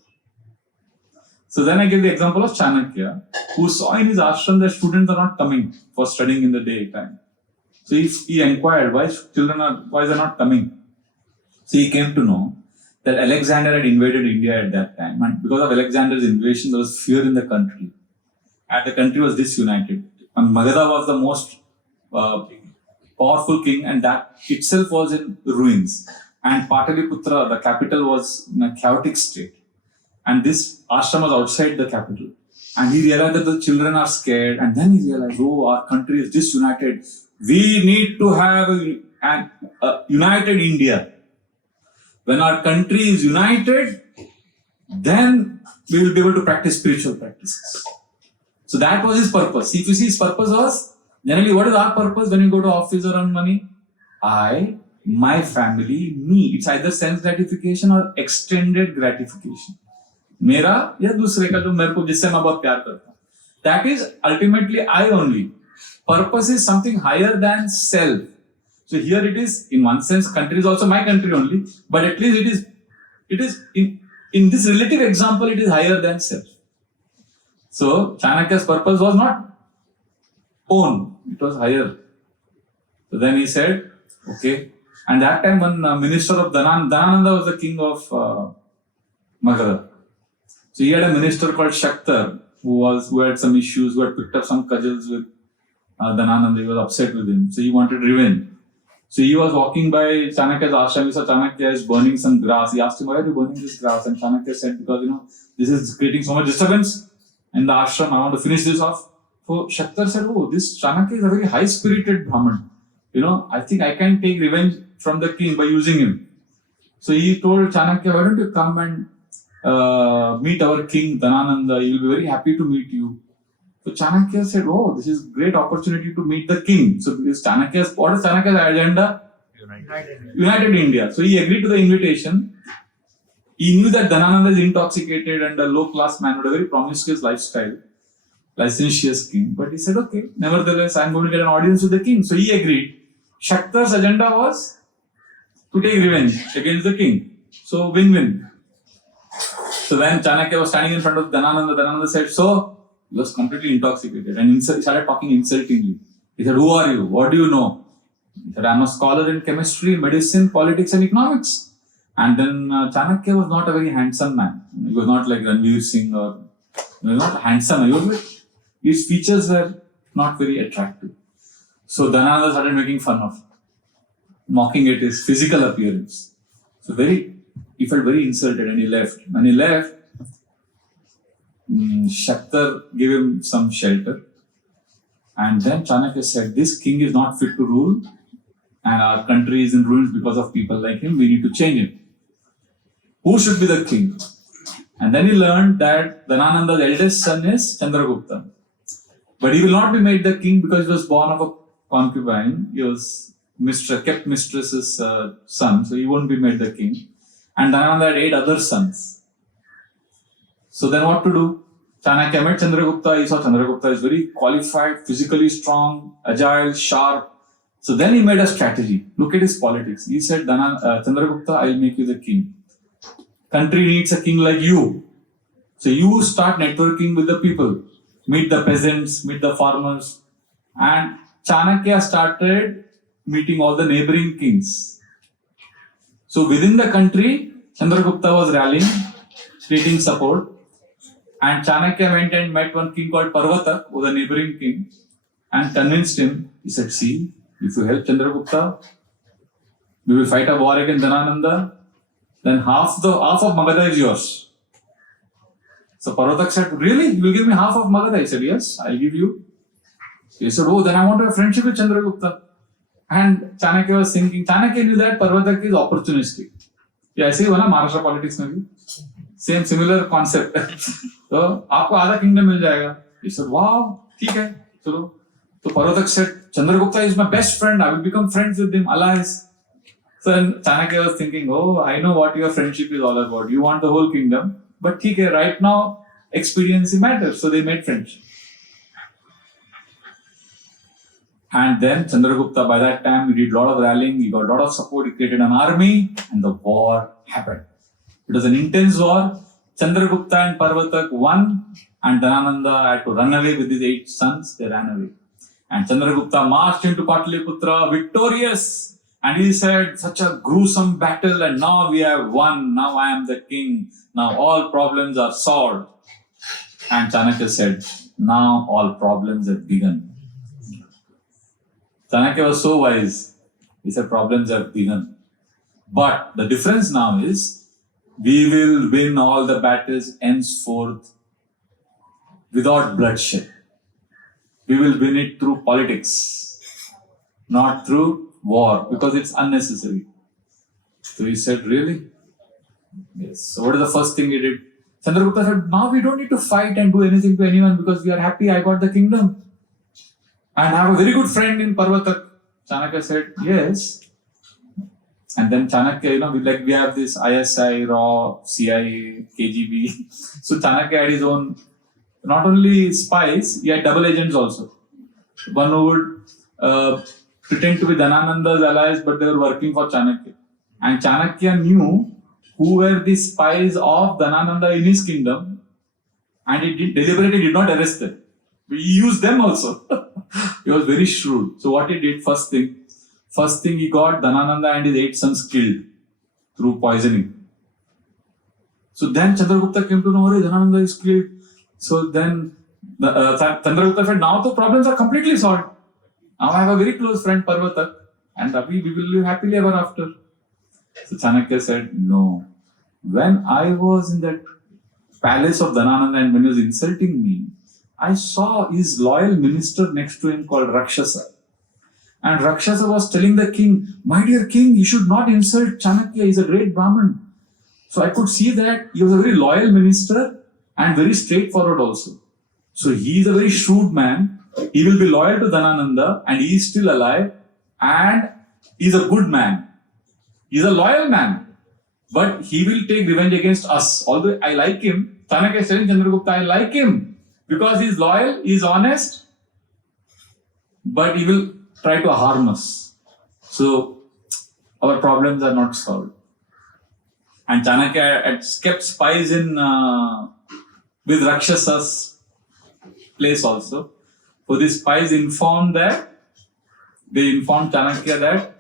So then I give the example of Chanakya, who saw in his ashram that students are not coming for studying in the daytime. So he inquired, why they are not coming? So he came to know that Alexander had invaded India at that time. And because of Alexander's invasion, there was fear in the country. And the country was disunited. And Magadha was the most powerful king, and that itself was in ruins. And Pataliputra, the capital, was in a chaotic state. And this ashram was outside the capital. And he realized that the children are scared. And then he realized, oh, our country is disunited. We need to have a united India. When our country is united, then we will be able to practice spiritual practices. So that was his purpose. If you see, his purpose was, generally, what is our purpose when you go to office or earn money? I, my family, me. It's either sense gratification or extended gratification. मेरा या दूसरे का जो मेरे को जिससे मैं बहुत प्यार करता हूँ. That is ultimately I only. Purpose is something higher than self. So here it is, in one sense, country is also my country only, but at least it is in this relative example, it is higher than self. So Chanakya's purpose was not own, it was higher. So then he said, okay. And that time one minister of Dhanananda was the king of Magadha. So he had a minister called Shaktar who had some issues, who had picked up some cudgels with Dhanananda. He was upset with him. So he wanted revenge. So he was walking by Chanakya's ashram. He saw Chanakya is burning some grass. He asked him, why are you burning this grass? And Chanakya said, because this is creating so much disturbance in the ashram. I want to finish this off. So Shaktar said, oh, this Chanakya is a very high-spirited Brahman. I think I can take revenge from the king by using him. So he told Chanakya, why don't you come and meet our king Dhanananda? He will be very happy to meet you. So Chanakya said, oh, this is a great opportunity to meet the king. So what is Chanakya's agenda? United India. So he agreed to the invitation. He knew that Dhanananda is intoxicated and a low-class man with a very promiscuous lifestyle, licentious king. But he said, okay, nevertheless, I am going to get an audience with the king. So he agreed. Shaktar's agenda was to take revenge against the king. So win-win. So when Chanakya was standing in front of Dhanananda, Dhanananda said, so He was completely intoxicated and he started talking insultingly. He said, "Who are you? What do you know?" He said, "I'm a scholar in chemistry, medicine, politics, and economics." And then Chanakya was not a very handsome man. He was not like Ranveer Singh or not handsome. He was like, his features were not very attractive. So Dhanananda started making fun of, mocking at his physical appearance. So he felt very insulted and he left. When he left, Shaktar gave him some shelter. And then Chanakya said, "This king is not fit to rule and our country is in ruins because of people like him. We need to change him. Who should be the king?" And then he learned that Dhanananda's eldest son is Chandragupta. But he will not be made the king because he was born of a concubine. He was kept mistress's son, so he won't be made the king. And Dhanananda had 8 other sons. So then what to do? Chanakya met Chandragupta. He saw Chandragupta is very qualified, physically strong, agile, sharp. So then he made a strategy. Look at his politics. He said, "Chandragupta, I will make you the king. Country needs a king like you. So you start networking with the people. Meet the peasants, meet the farmers." And Chanakya started meeting all the neighboring kings. So within the country, Chandragupta was rallying, creating support. And Chanakya went and met one king called Parvata, who was a neighboring king, and convinced him. He said, "See, if you help Chandragupta, we will fight a war against Dhanananda. Then half of Magadha is yours." So Parvata said, "Really? You will give me half of Magadha?" He said, "Yes, I'll give you." He said, "Oh, then I want to have friendship with Chandragupta." And Chanakya was thinking, Chanakya knew that Parvata is opportunistic. Yeah, ऐसे ही हुआ ना Maharashtra politics में भी same similar concept. तो आपको आधा kingdom मिल जाएगा. He said, "Wow, ठीक है, चलो." So Parvata said, "Chandragupta is my best friend. I will become friends with him, allies." So Chanakya was thinking, "Oh, I know what your friendship is all about. You want the whole kingdom. But ठीक है, right now, experience matters." So they made friends. And then Chandragupta, by that time, he did a lot of rallying, he got a lot of support, he created an army, and the war happened. It was an intense war. Chandragupta and Parvatak won, and Dhanananda had to run away with his 8 sons. They ran away. And Chandragupta marched into Pataliputra victorious. And he said, "Such a gruesome battle, and now we have won. Now I am the king. Now all problems are solved." And Chanakya said, "Now all problems have begun." Chanakya was so wise. He said, "Problems have begun. But the difference now is, we will win all the battles henceforth without bloodshed. We will win it through politics, not through war, because it's unnecessary." So he said, "Really?" Yes. So what is the first thing he did? Chandragupta said, "Now we don't need to fight and do anything to anyone because we are happy. I got the kingdom. And I have a very good friend in Parvatak." Chanakya said, "Yes." And then Chanakya, we have this ISI, RAW, CIA, KGB. So Chanakya had his own, not only spies, he had double agents also. One who would pretend to be Dhanananda's allies, but they were working for Chanakya. And Chanakya knew who were the spies of Dhanananda in his kingdom, and he deliberately did not arrest them. He used them also. He was very shrewd. So what he did, first thing he got Dhanananda and his 8 sons killed through poisoning. So then Chandragupta came to know, Dhanananda is killed. So then Chandragupta said, "Now the problems are completely solved. Now I have a very close friend Parvata, and we will live happily ever after." So Chanakya said, "No. When I was in that palace of Dhanananda and when he was insulting me, I saw his loyal minister next to him called Rakshasa. And Rakshasa was telling the king, 'My dear king, you should not insult Chanakya. He's a great Brahmin.' So I could see that he was a very loyal minister and very straightforward also. So he is a very shrewd man. He will be loyal to Dhanananda and he is still alive and he is a good man. He is a loyal man. But he will take revenge against us. Although I like him, Chanakya is telling Chandragupta, I like him because he is loyal, he is honest, but he will try to harm us. So our problems are not solved." And Chanakya had kept spies with Rakshasas. place also. So the spies informed Chanakya that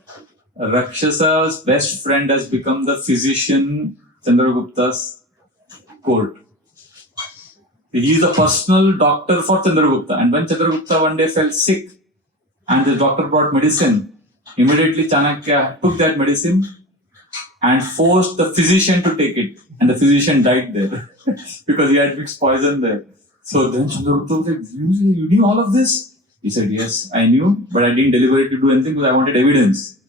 Rakshasa's best friend has become the physician Chandragupta's court. He is a personal doctor for Chandragupta. And when Chandragupta one day fell sick and the doctor brought medicine, immediately Chanakya took that medicine and forced the physician to take it. And the physician died there because he had mixed poison there. So then Chandragupta was like, you knew all of this? He said, yes, I knew, but I didn't deliberately do anything because I wanted evidence.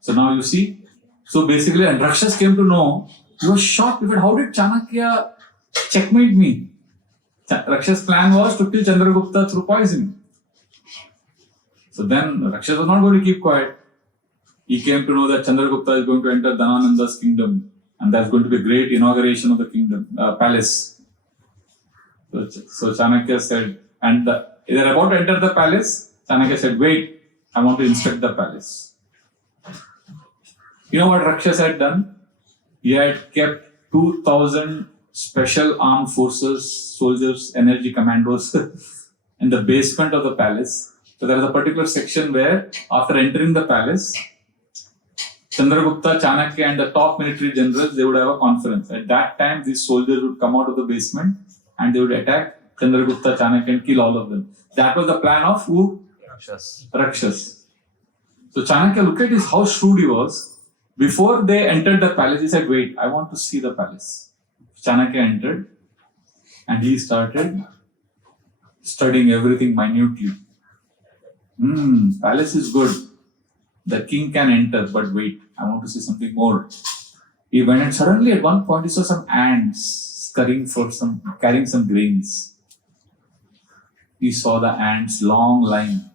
So now you see. So basically, and Rakshas came to know, he was shocked. He said, how did Chanakya checkmate me? Rakshas' plan was to kill Chandragupta through poison. So then Rakshas was not going to keep quiet. He came to know that Chandragupta is going to enter Dhanananda's kingdom, and that's going to be a great inauguration of the kingdom, palace. So Chanakya said, and they are about to enter the palace. Chanakya said, wait, I want to inspect the palace. You know what Rakshas had done? He had kept 2,000 special armed forces, soldiers, energy commandos in the basement of the palace. So there is a particular section where, after entering the palace, Chandragupta, Chanakya, and the top military generals, they would have a conference. At that time, these soldiers would come out of the basement and they would attack Chandragupta, Chanakya, and kill all of them. That was the plan of who? Rakshas. So Chanakya, look at how shrewd he was. Before they entered the palace, he said, wait, I want to see the palace. Chanakya entered and he started studying everything minutely. Palace is good. The king can enter, but wait, I want to see something more. He went and suddenly at one point he saw some ants carrying some grains. He saw the ants, long line.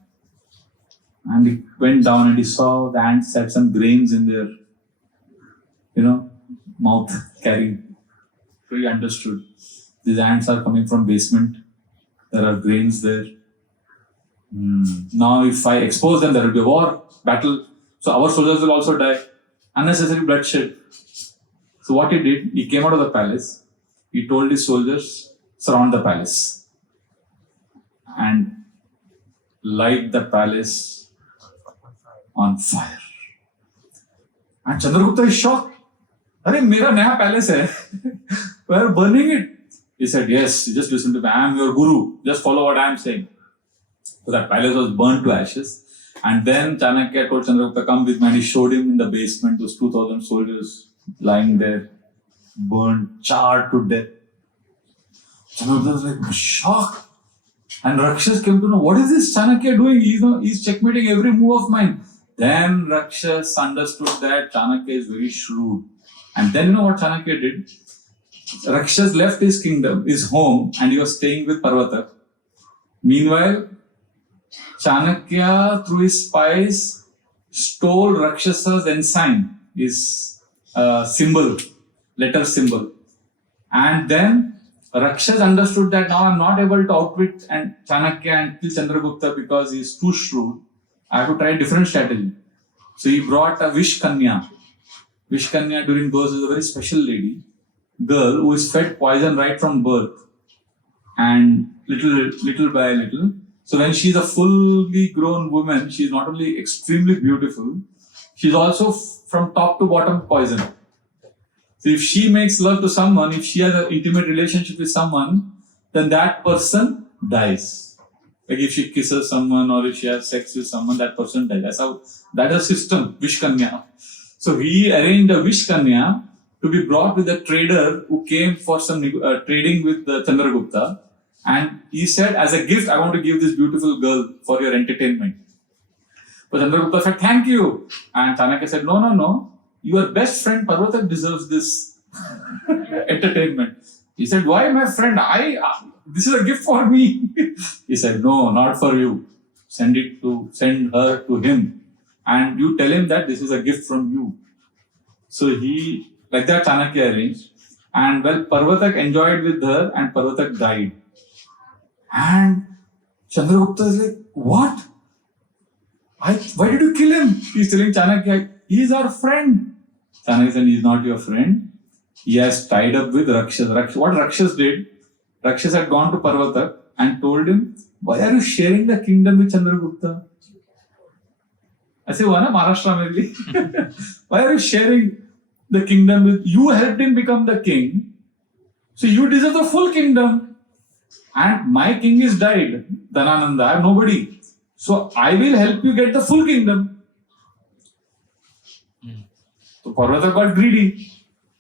And he went down and he saw the ants had some grains in their, mouth carrying. So he understood. These ants are coming from basement. There are grains there. Now if I expose them, there will be a war, battle. So our soldiers will also die. Unnecessary bloodshed. So what he did, he came out of the palace. He told his soldiers, surround the palace. And light the palace on fire. And Chandragupta is shocked. Arey, mera naya palace hai. We are burning it. He said, yes, just listen to me. I am your guru. Just follow what I am saying. So that palace was burnt to ashes. And then Chanakya told Chandragupta, come with me. And he showed him in the basement those 2,000 soldiers lying there, burnt, charred to death. Chandragupta was like shocked. And Rakshas came to know, what is this Chanakya doing? He's checkmating every move of mine. Then Rakshas understood that Chanakya is very shrewd. And then you know what Chanakya did? Rakshas left his kingdom, his home, and he was staying with Parvata. Meanwhile, Chanakya, through his spies, stole Rakshasa's ensign, his letter symbol. And then Rakshas understood that now I'm not able to outwit and Chanakya and kill Chandragupta because he is too shrewd. I have to try a different strategy. So he brought a Vish Kanya. Vish Kanya during those is a very special girl who is fed poison right from birth. And little by little. So when she is a fully grown woman, she is not only extremely beautiful, she is also from top to bottom poison. So if she makes love to someone, if she has an intimate relationship with someone, then that person dies. Like if she kisses someone or if she has sex with someone, that person dies. That is a system, Vish Kanya. So he arranged a Vish Kanya to be brought with a trader who came for some trading with Chandragupta. And he said, as a gift, I want to give this beautiful girl for your entertainment. But Chandragupta said, thank you. And Chanakya said, no. Your best friend Parvata deserves this entertainment. He said, why my friend? This is a gift for me. He said, no, not for you. Send her to him. And you tell him that this is a gift from you. So like that Chanakya arranged. And well, Parvatak enjoyed with her and Parvatak died. And Chandragupta is like, what? Why did you kill him? He's telling Chanakya, he is our friend. Chanakya said, he is not your friend. He has tied up with Rakshas. What Rakshas did, Rakshas had gone to Parvatak and told him, why are you sharing the kingdom with Chandragupta? ऐसे हुआ ना महाराष्ट्र में भी. Why are you sharing the kingdom with? You helped him become the king, so you deserve the full kingdom. And my king is died, Dhanananda. I have nobody, so I will help you get the full kingdom. So Parvata got greedy.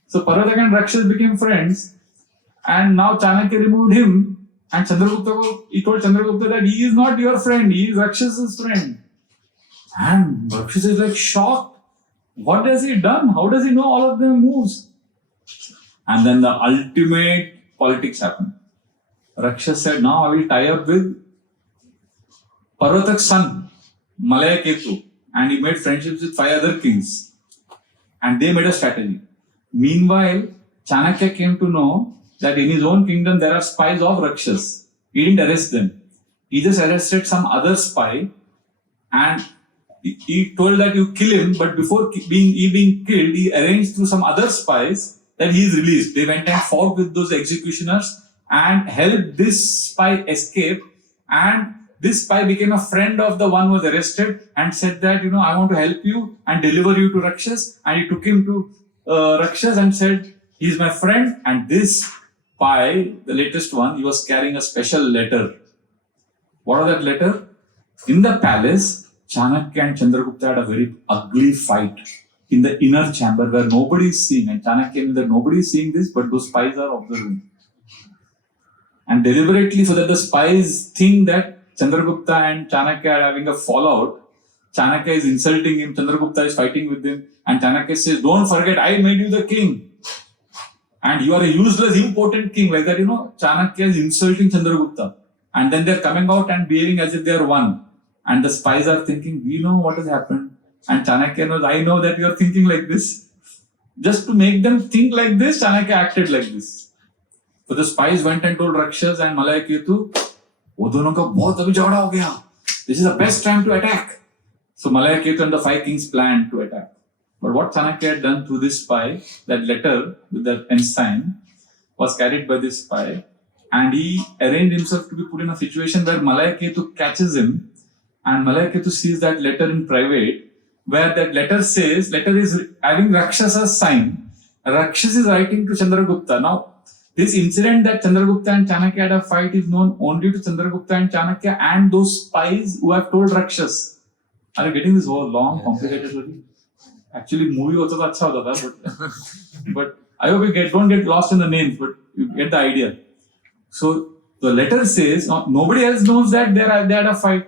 So Parvata and Rakshas became friends, and now Chanakya removed him. And Chandragupta, he told Chandragupta that he is not your friend, he is Rakshas's friend. And Rakshas is like shocked. What has he done? How does he know all of their moves? And then the ultimate politics happened. Rakshas said, now I will tie up with Parvata's son, Malaya Ketu. And he made friendships with 5 other kings. And they made a strategy. Meanwhile, Chanakya came to know that in his own kingdom there are spies of Rakshas. He didn't arrest them. He just arrested some other spy and he told that you kill him, but before being killed, he arranged through some other spies that he is released. They went and fought with those executioners and helped this spy escape. And this spy became a friend of the one who was arrested and said that, I want to help you and deliver you to Rakshas. And he took him to Rakshas and said, he is my friend. And this spy, the latest one, he was carrying a special letter. What was that letter? In the palace, Chanakya and Chandragupta had a very ugly fight in the inner chamber where nobody is seeing. And Chanakya knew that nobody is seeing this, but those spies are observing. And deliberately, so that the spies think that Chandragupta and Chanakya are having a fallout, Chanakya is insulting him, Chandragupta is fighting with him, and Chanakya says, don't forget, I made you the king. And you are a useless, impotent king. Like that, Chanakya is insulting Chandragupta. And then they're coming out and behaving as if they are one. And the spies are thinking, we know what has happened. And Chanakya knows, I know that you are thinking like this. Just to make them think like this, Chanakya acted like this. So the spies went and told Rakshas and Malaya Ketu, वो दोनों का बहुत अभी झगड़ा हो गया. This is the best time to attack. So Malaya Ketu and the 5 kings planned to attack. But what Chanakya had done through this spy, that letter with the ensign, was carried by this spy. And he arranged himself to be put in a situation where Malaya Ketu catches him. And Malaya Ketu sees that letter in private, where that letter says, letter is having Rakshas's sign. Rakshas is writing to Chandragupta. Now, this incident that Chandragupta and Chanakya had a fight is known only to Chandragupta and Chanakya and those spies who have told Rakshas. Are you getting this whole long, complicated story? Actually, movie also acha hota tha, but I hope you don't get lost in the names, but you get the idea. So the letter says, nobody else knows that they had a fight.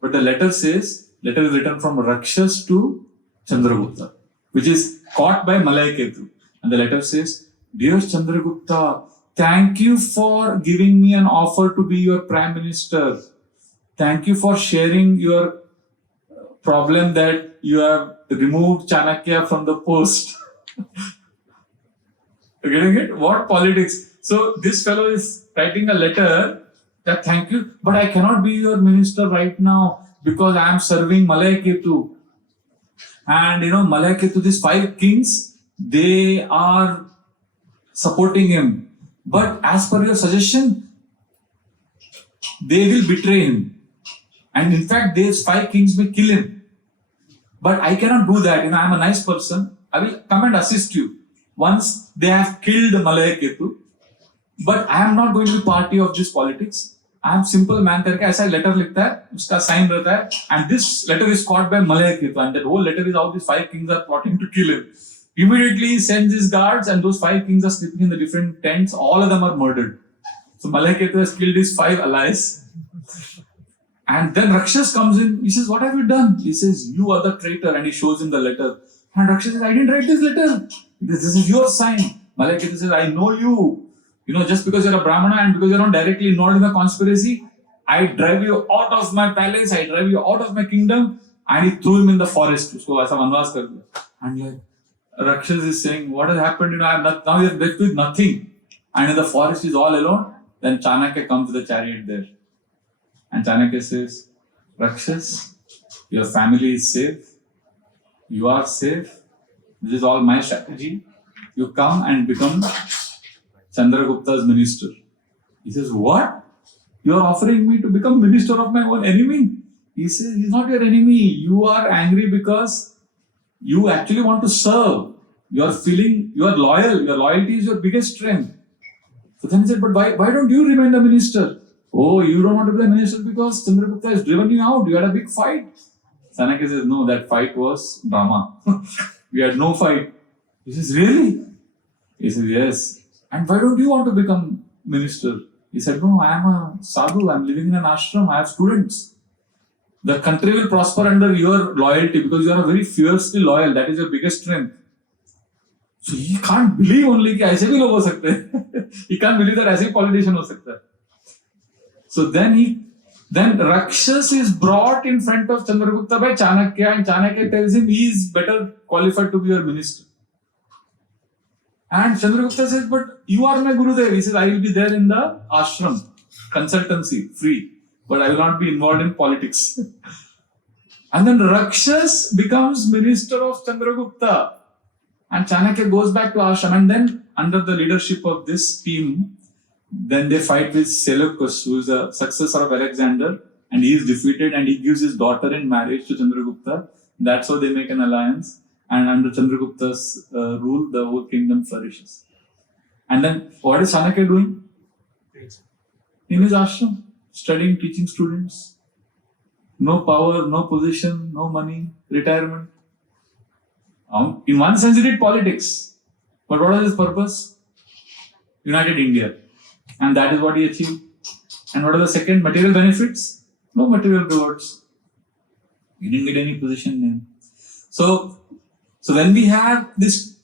But the letter says, letter is written from Rakshas to Chandragupta, which is caught by Malaya Ketu. And the letter says, dear Chandragupta, thank you for giving me an offer to be your prime minister. Thank you for sharing your problem that you have removed Chanakya from the post. You're getting it? What politics? So this fellow is writing a letter that thank you, but I cannot be your minister right now because I am serving Malaya Ketu. And Malaya Ketu, these 5 kings, they are supporting him. But as per your suggestion, they will betray him. And in fact, these 5 kings may kill him. But I cannot do that. I am a nice person. I will come and assist you. Once they have killed Malaya Ketu, but I am not going to be party of this politics. I am simple man करके ऐसा letter लिखता है, उसका sign रहता है, and this letter is caught by Malaya Ketu, and that whole letter is how these 5 kings are plotting to kill him. Immediately he sends his guards, and those 5 kings are sleeping in the different tents. All of them are murdered. So Malaya Ketu has killed his 5 allies. And then Rakshas comes in. He says, what have you done? He says, you are the traitor. And he shows him the letter. And Rakshas says, I didn't write this letter. This is your sign. Malaya Ketu says, I know you. Just because you're a Brahmana and because you're not directly involved in the conspiracy, I drive you out of my palace. I drive you out of my kingdom. And he threw him in the forest. And Rakshas is saying, what has happened? Now you're left with nothing. And in the forest is all alone. Then Chanakya comes with the chariot there. And Chanakya says, Rakshas, your family is safe. You are safe. This is all my strategy. You come and become Chandragupta's minister. He says, what? You are offering me to become minister of my own enemy. He says, he's not your enemy. You are angry because you actually want to serve. You are feeling, you are loyal. Your loyalty is your biggest strength. So then he said, but why don't you remain the minister? Oh, you don't want to be the minister because Chandragupta has driven you out. You had a big fight. Sanakya says, no, that fight was drama. We had no fight. He says, really? He says, yes. And why don't you want to become minister? He said, no, I am a sadhu. I am living in an ashram. I have students. The country will prosper under your loyalty because you are very fiercely loyal. That is your biggest strength. So he can't believe only कि ऐसे भी लोग हो सकते हैं. He can't believe that ऐसे politician हो सकता है. So then Rakshas is brought in front of Chandragupta by Chanakya, and Chanakya tells him he is better qualified to be your minister. And Chandragupta says, but you are my Gurudev. He says, I will be there in the ashram, consultancy, free. But I will not be involved in politics. And then Rakshas becomes minister of Chandragupta. And Chanakya goes back to ashram. And then under the leadership of this team, then they fight with Seleucus, who is a successor of Alexander. And he is defeated and he gives his daughter in marriage to Chandragupta. That's how they make an alliance. And under Chandragupta's rule, the whole kingdom flourishes. And then what is Chanakya doing? In his ashram, studying, teaching students. No power, no position, no money, retirement. In one sense, he did politics. But what was his purpose? United India. And that is what he achieved. And what are the second? Material benefits? No material rewards. He didn't get any position name. So when we have this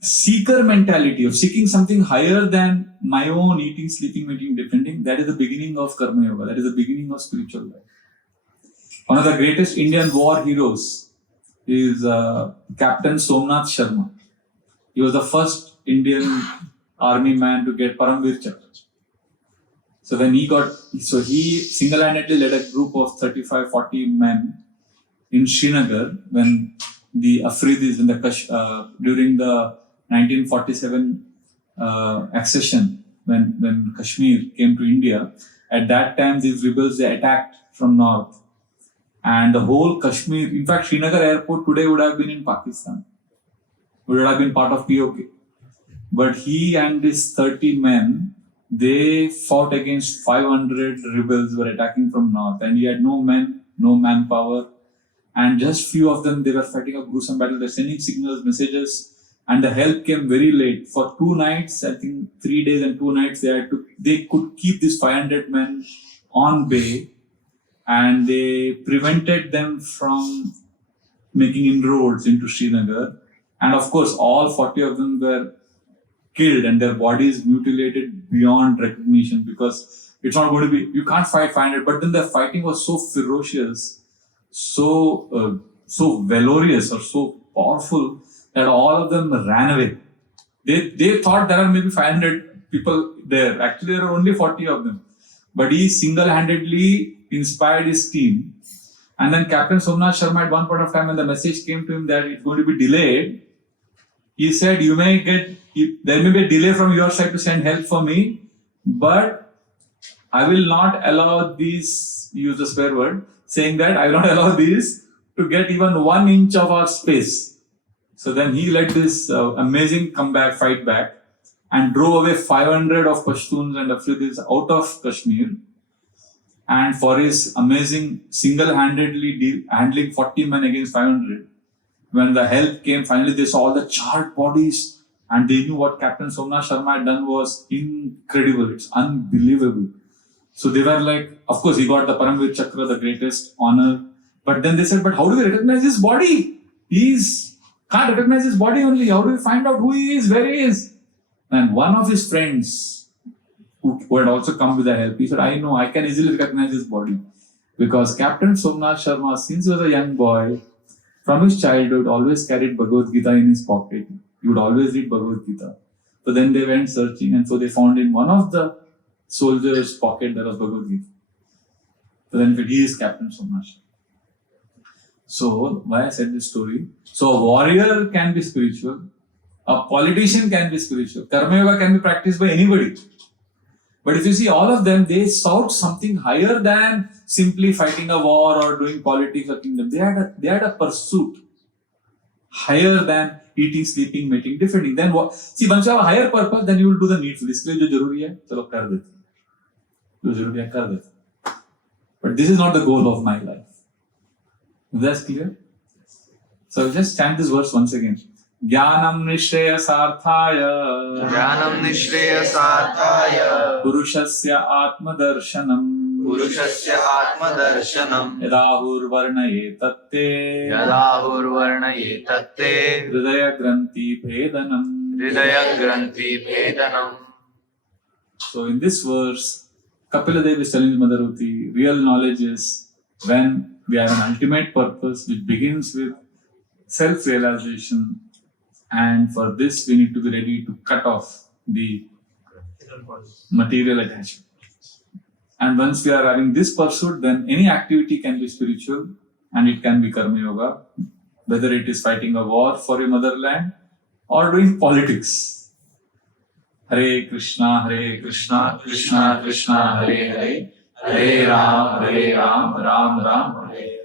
seeker mentality of seeking something higher than my own eating, sleeping, making, defending, that is the beginning of Karma Yoga. That is the beginning of spiritual life. One of the greatest Indian war heroes is Captain Somnath Sharma. He was the first Indian army man to get Paramveer Chakra. So he single-handedly led a group of 35-40 men in Srinagar when the Afridis during the 1947 accession, when Kashmir came to India. At that time, these rebels, they attacked from north, and the whole Kashmir, in fact, Srinagar airport today would have been in Pakistan, would have been part of POK. But he and his 30 men, they fought against 500 rebels who were attacking from north, and he had no men, no manpower. And just few of them, they were fighting a gruesome battle. They were sending signals, messages, and the help came very late. For 2 nights, I think 3 days and 2 nights, they could keep these 500 men on bay, and they prevented them from making inroads into Srinagar. And of course, all 40 of them were killed and their bodies mutilated beyond recognition, because it's not going to be, you can't fight 500. But then the fighting was so ferocious, so valorous or so powerful that all of them ran away. They thought there are maybe 500 people there. Actually, there are only 40 of them. But he single-handedly inspired his team. And then Captain Somnath Sharma, at one point of time, when the message came to him that it's going to be delayed, he said, there may be a delay from your side to send help for me, but I will not allow these, use the swear word, saying that I will not allow these to get even 1 inch of our space. So then he led this amazing fight back, and drove away 500 of Pashtuns and Afridis out of Kashmir. And for his amazing single-handedly handling 40 men against 500, when the help came, finally they saw all the charred bodies, and they knew what Captain Somnath Sharma had done was incredible. It's unbelievable. So they were like, of course, he got the Paramveer Chakra, the greatest honor. But then they said, but how do we recognize his body? Can't recognize his body only. How do we find out who he is, where he is? And one of his friends, who had also come with the help, he said, I know, I can easily recognize his body. Because Captain Somnath Sharma, since he was a young boy, from his childhood, always carried Bhagavad Gita in his pocket. He would always read Bhagavad Gita. So then they went searching, and so they found in one of the soldiers' pocket there was Bhagavad Gita. So then he is Captain Somnath Sharma. So, why I said this story? So, a warrior can be spiritual. A politician can be spiritual. Karma Yoga can be practiced by anybody. But if you see all of them, they sought something higher than simply fighting a war or doing politics or kingdom. They had a pursuit higher than eating, sleeping, mating, defending. Then what? See, once you have a higher purpose, then you will do the needful. इसलिए जो जरूरी है, चलो कर देते हैं. जो जरूरी है कर देते हैं. But this is not the goal of my life. Is that clear? So just chant this verse once again. ज्ञानं निःश्रेयसार्थाय ज्ञानं निःश्रेयसार्थाय पुरुषस्य आत्मदर्शनम् पुरुषस्य आत्मदर्शनम् यदाहुर्वर्णये तत्ते यदाहुर्वर्णये तत्ते हृदयग्रन्थिभेदनम् हृदयग्रन्थिभेदनम्. So in this verse, Kapila Dev is telling Mother Uti, real knowledge is when we have an ultimate purpose which begins with self-realization, and for this we need to be ready to cut off the material attachment. And once we are having this pursuit, then any activity can be spiritual and it can be karma yoga, whether it is fighting a war for your motherland or doing politics. Hare Krishna, Krishna Krishna, Hare Hare, Hare Ram, Ram Ram, Hare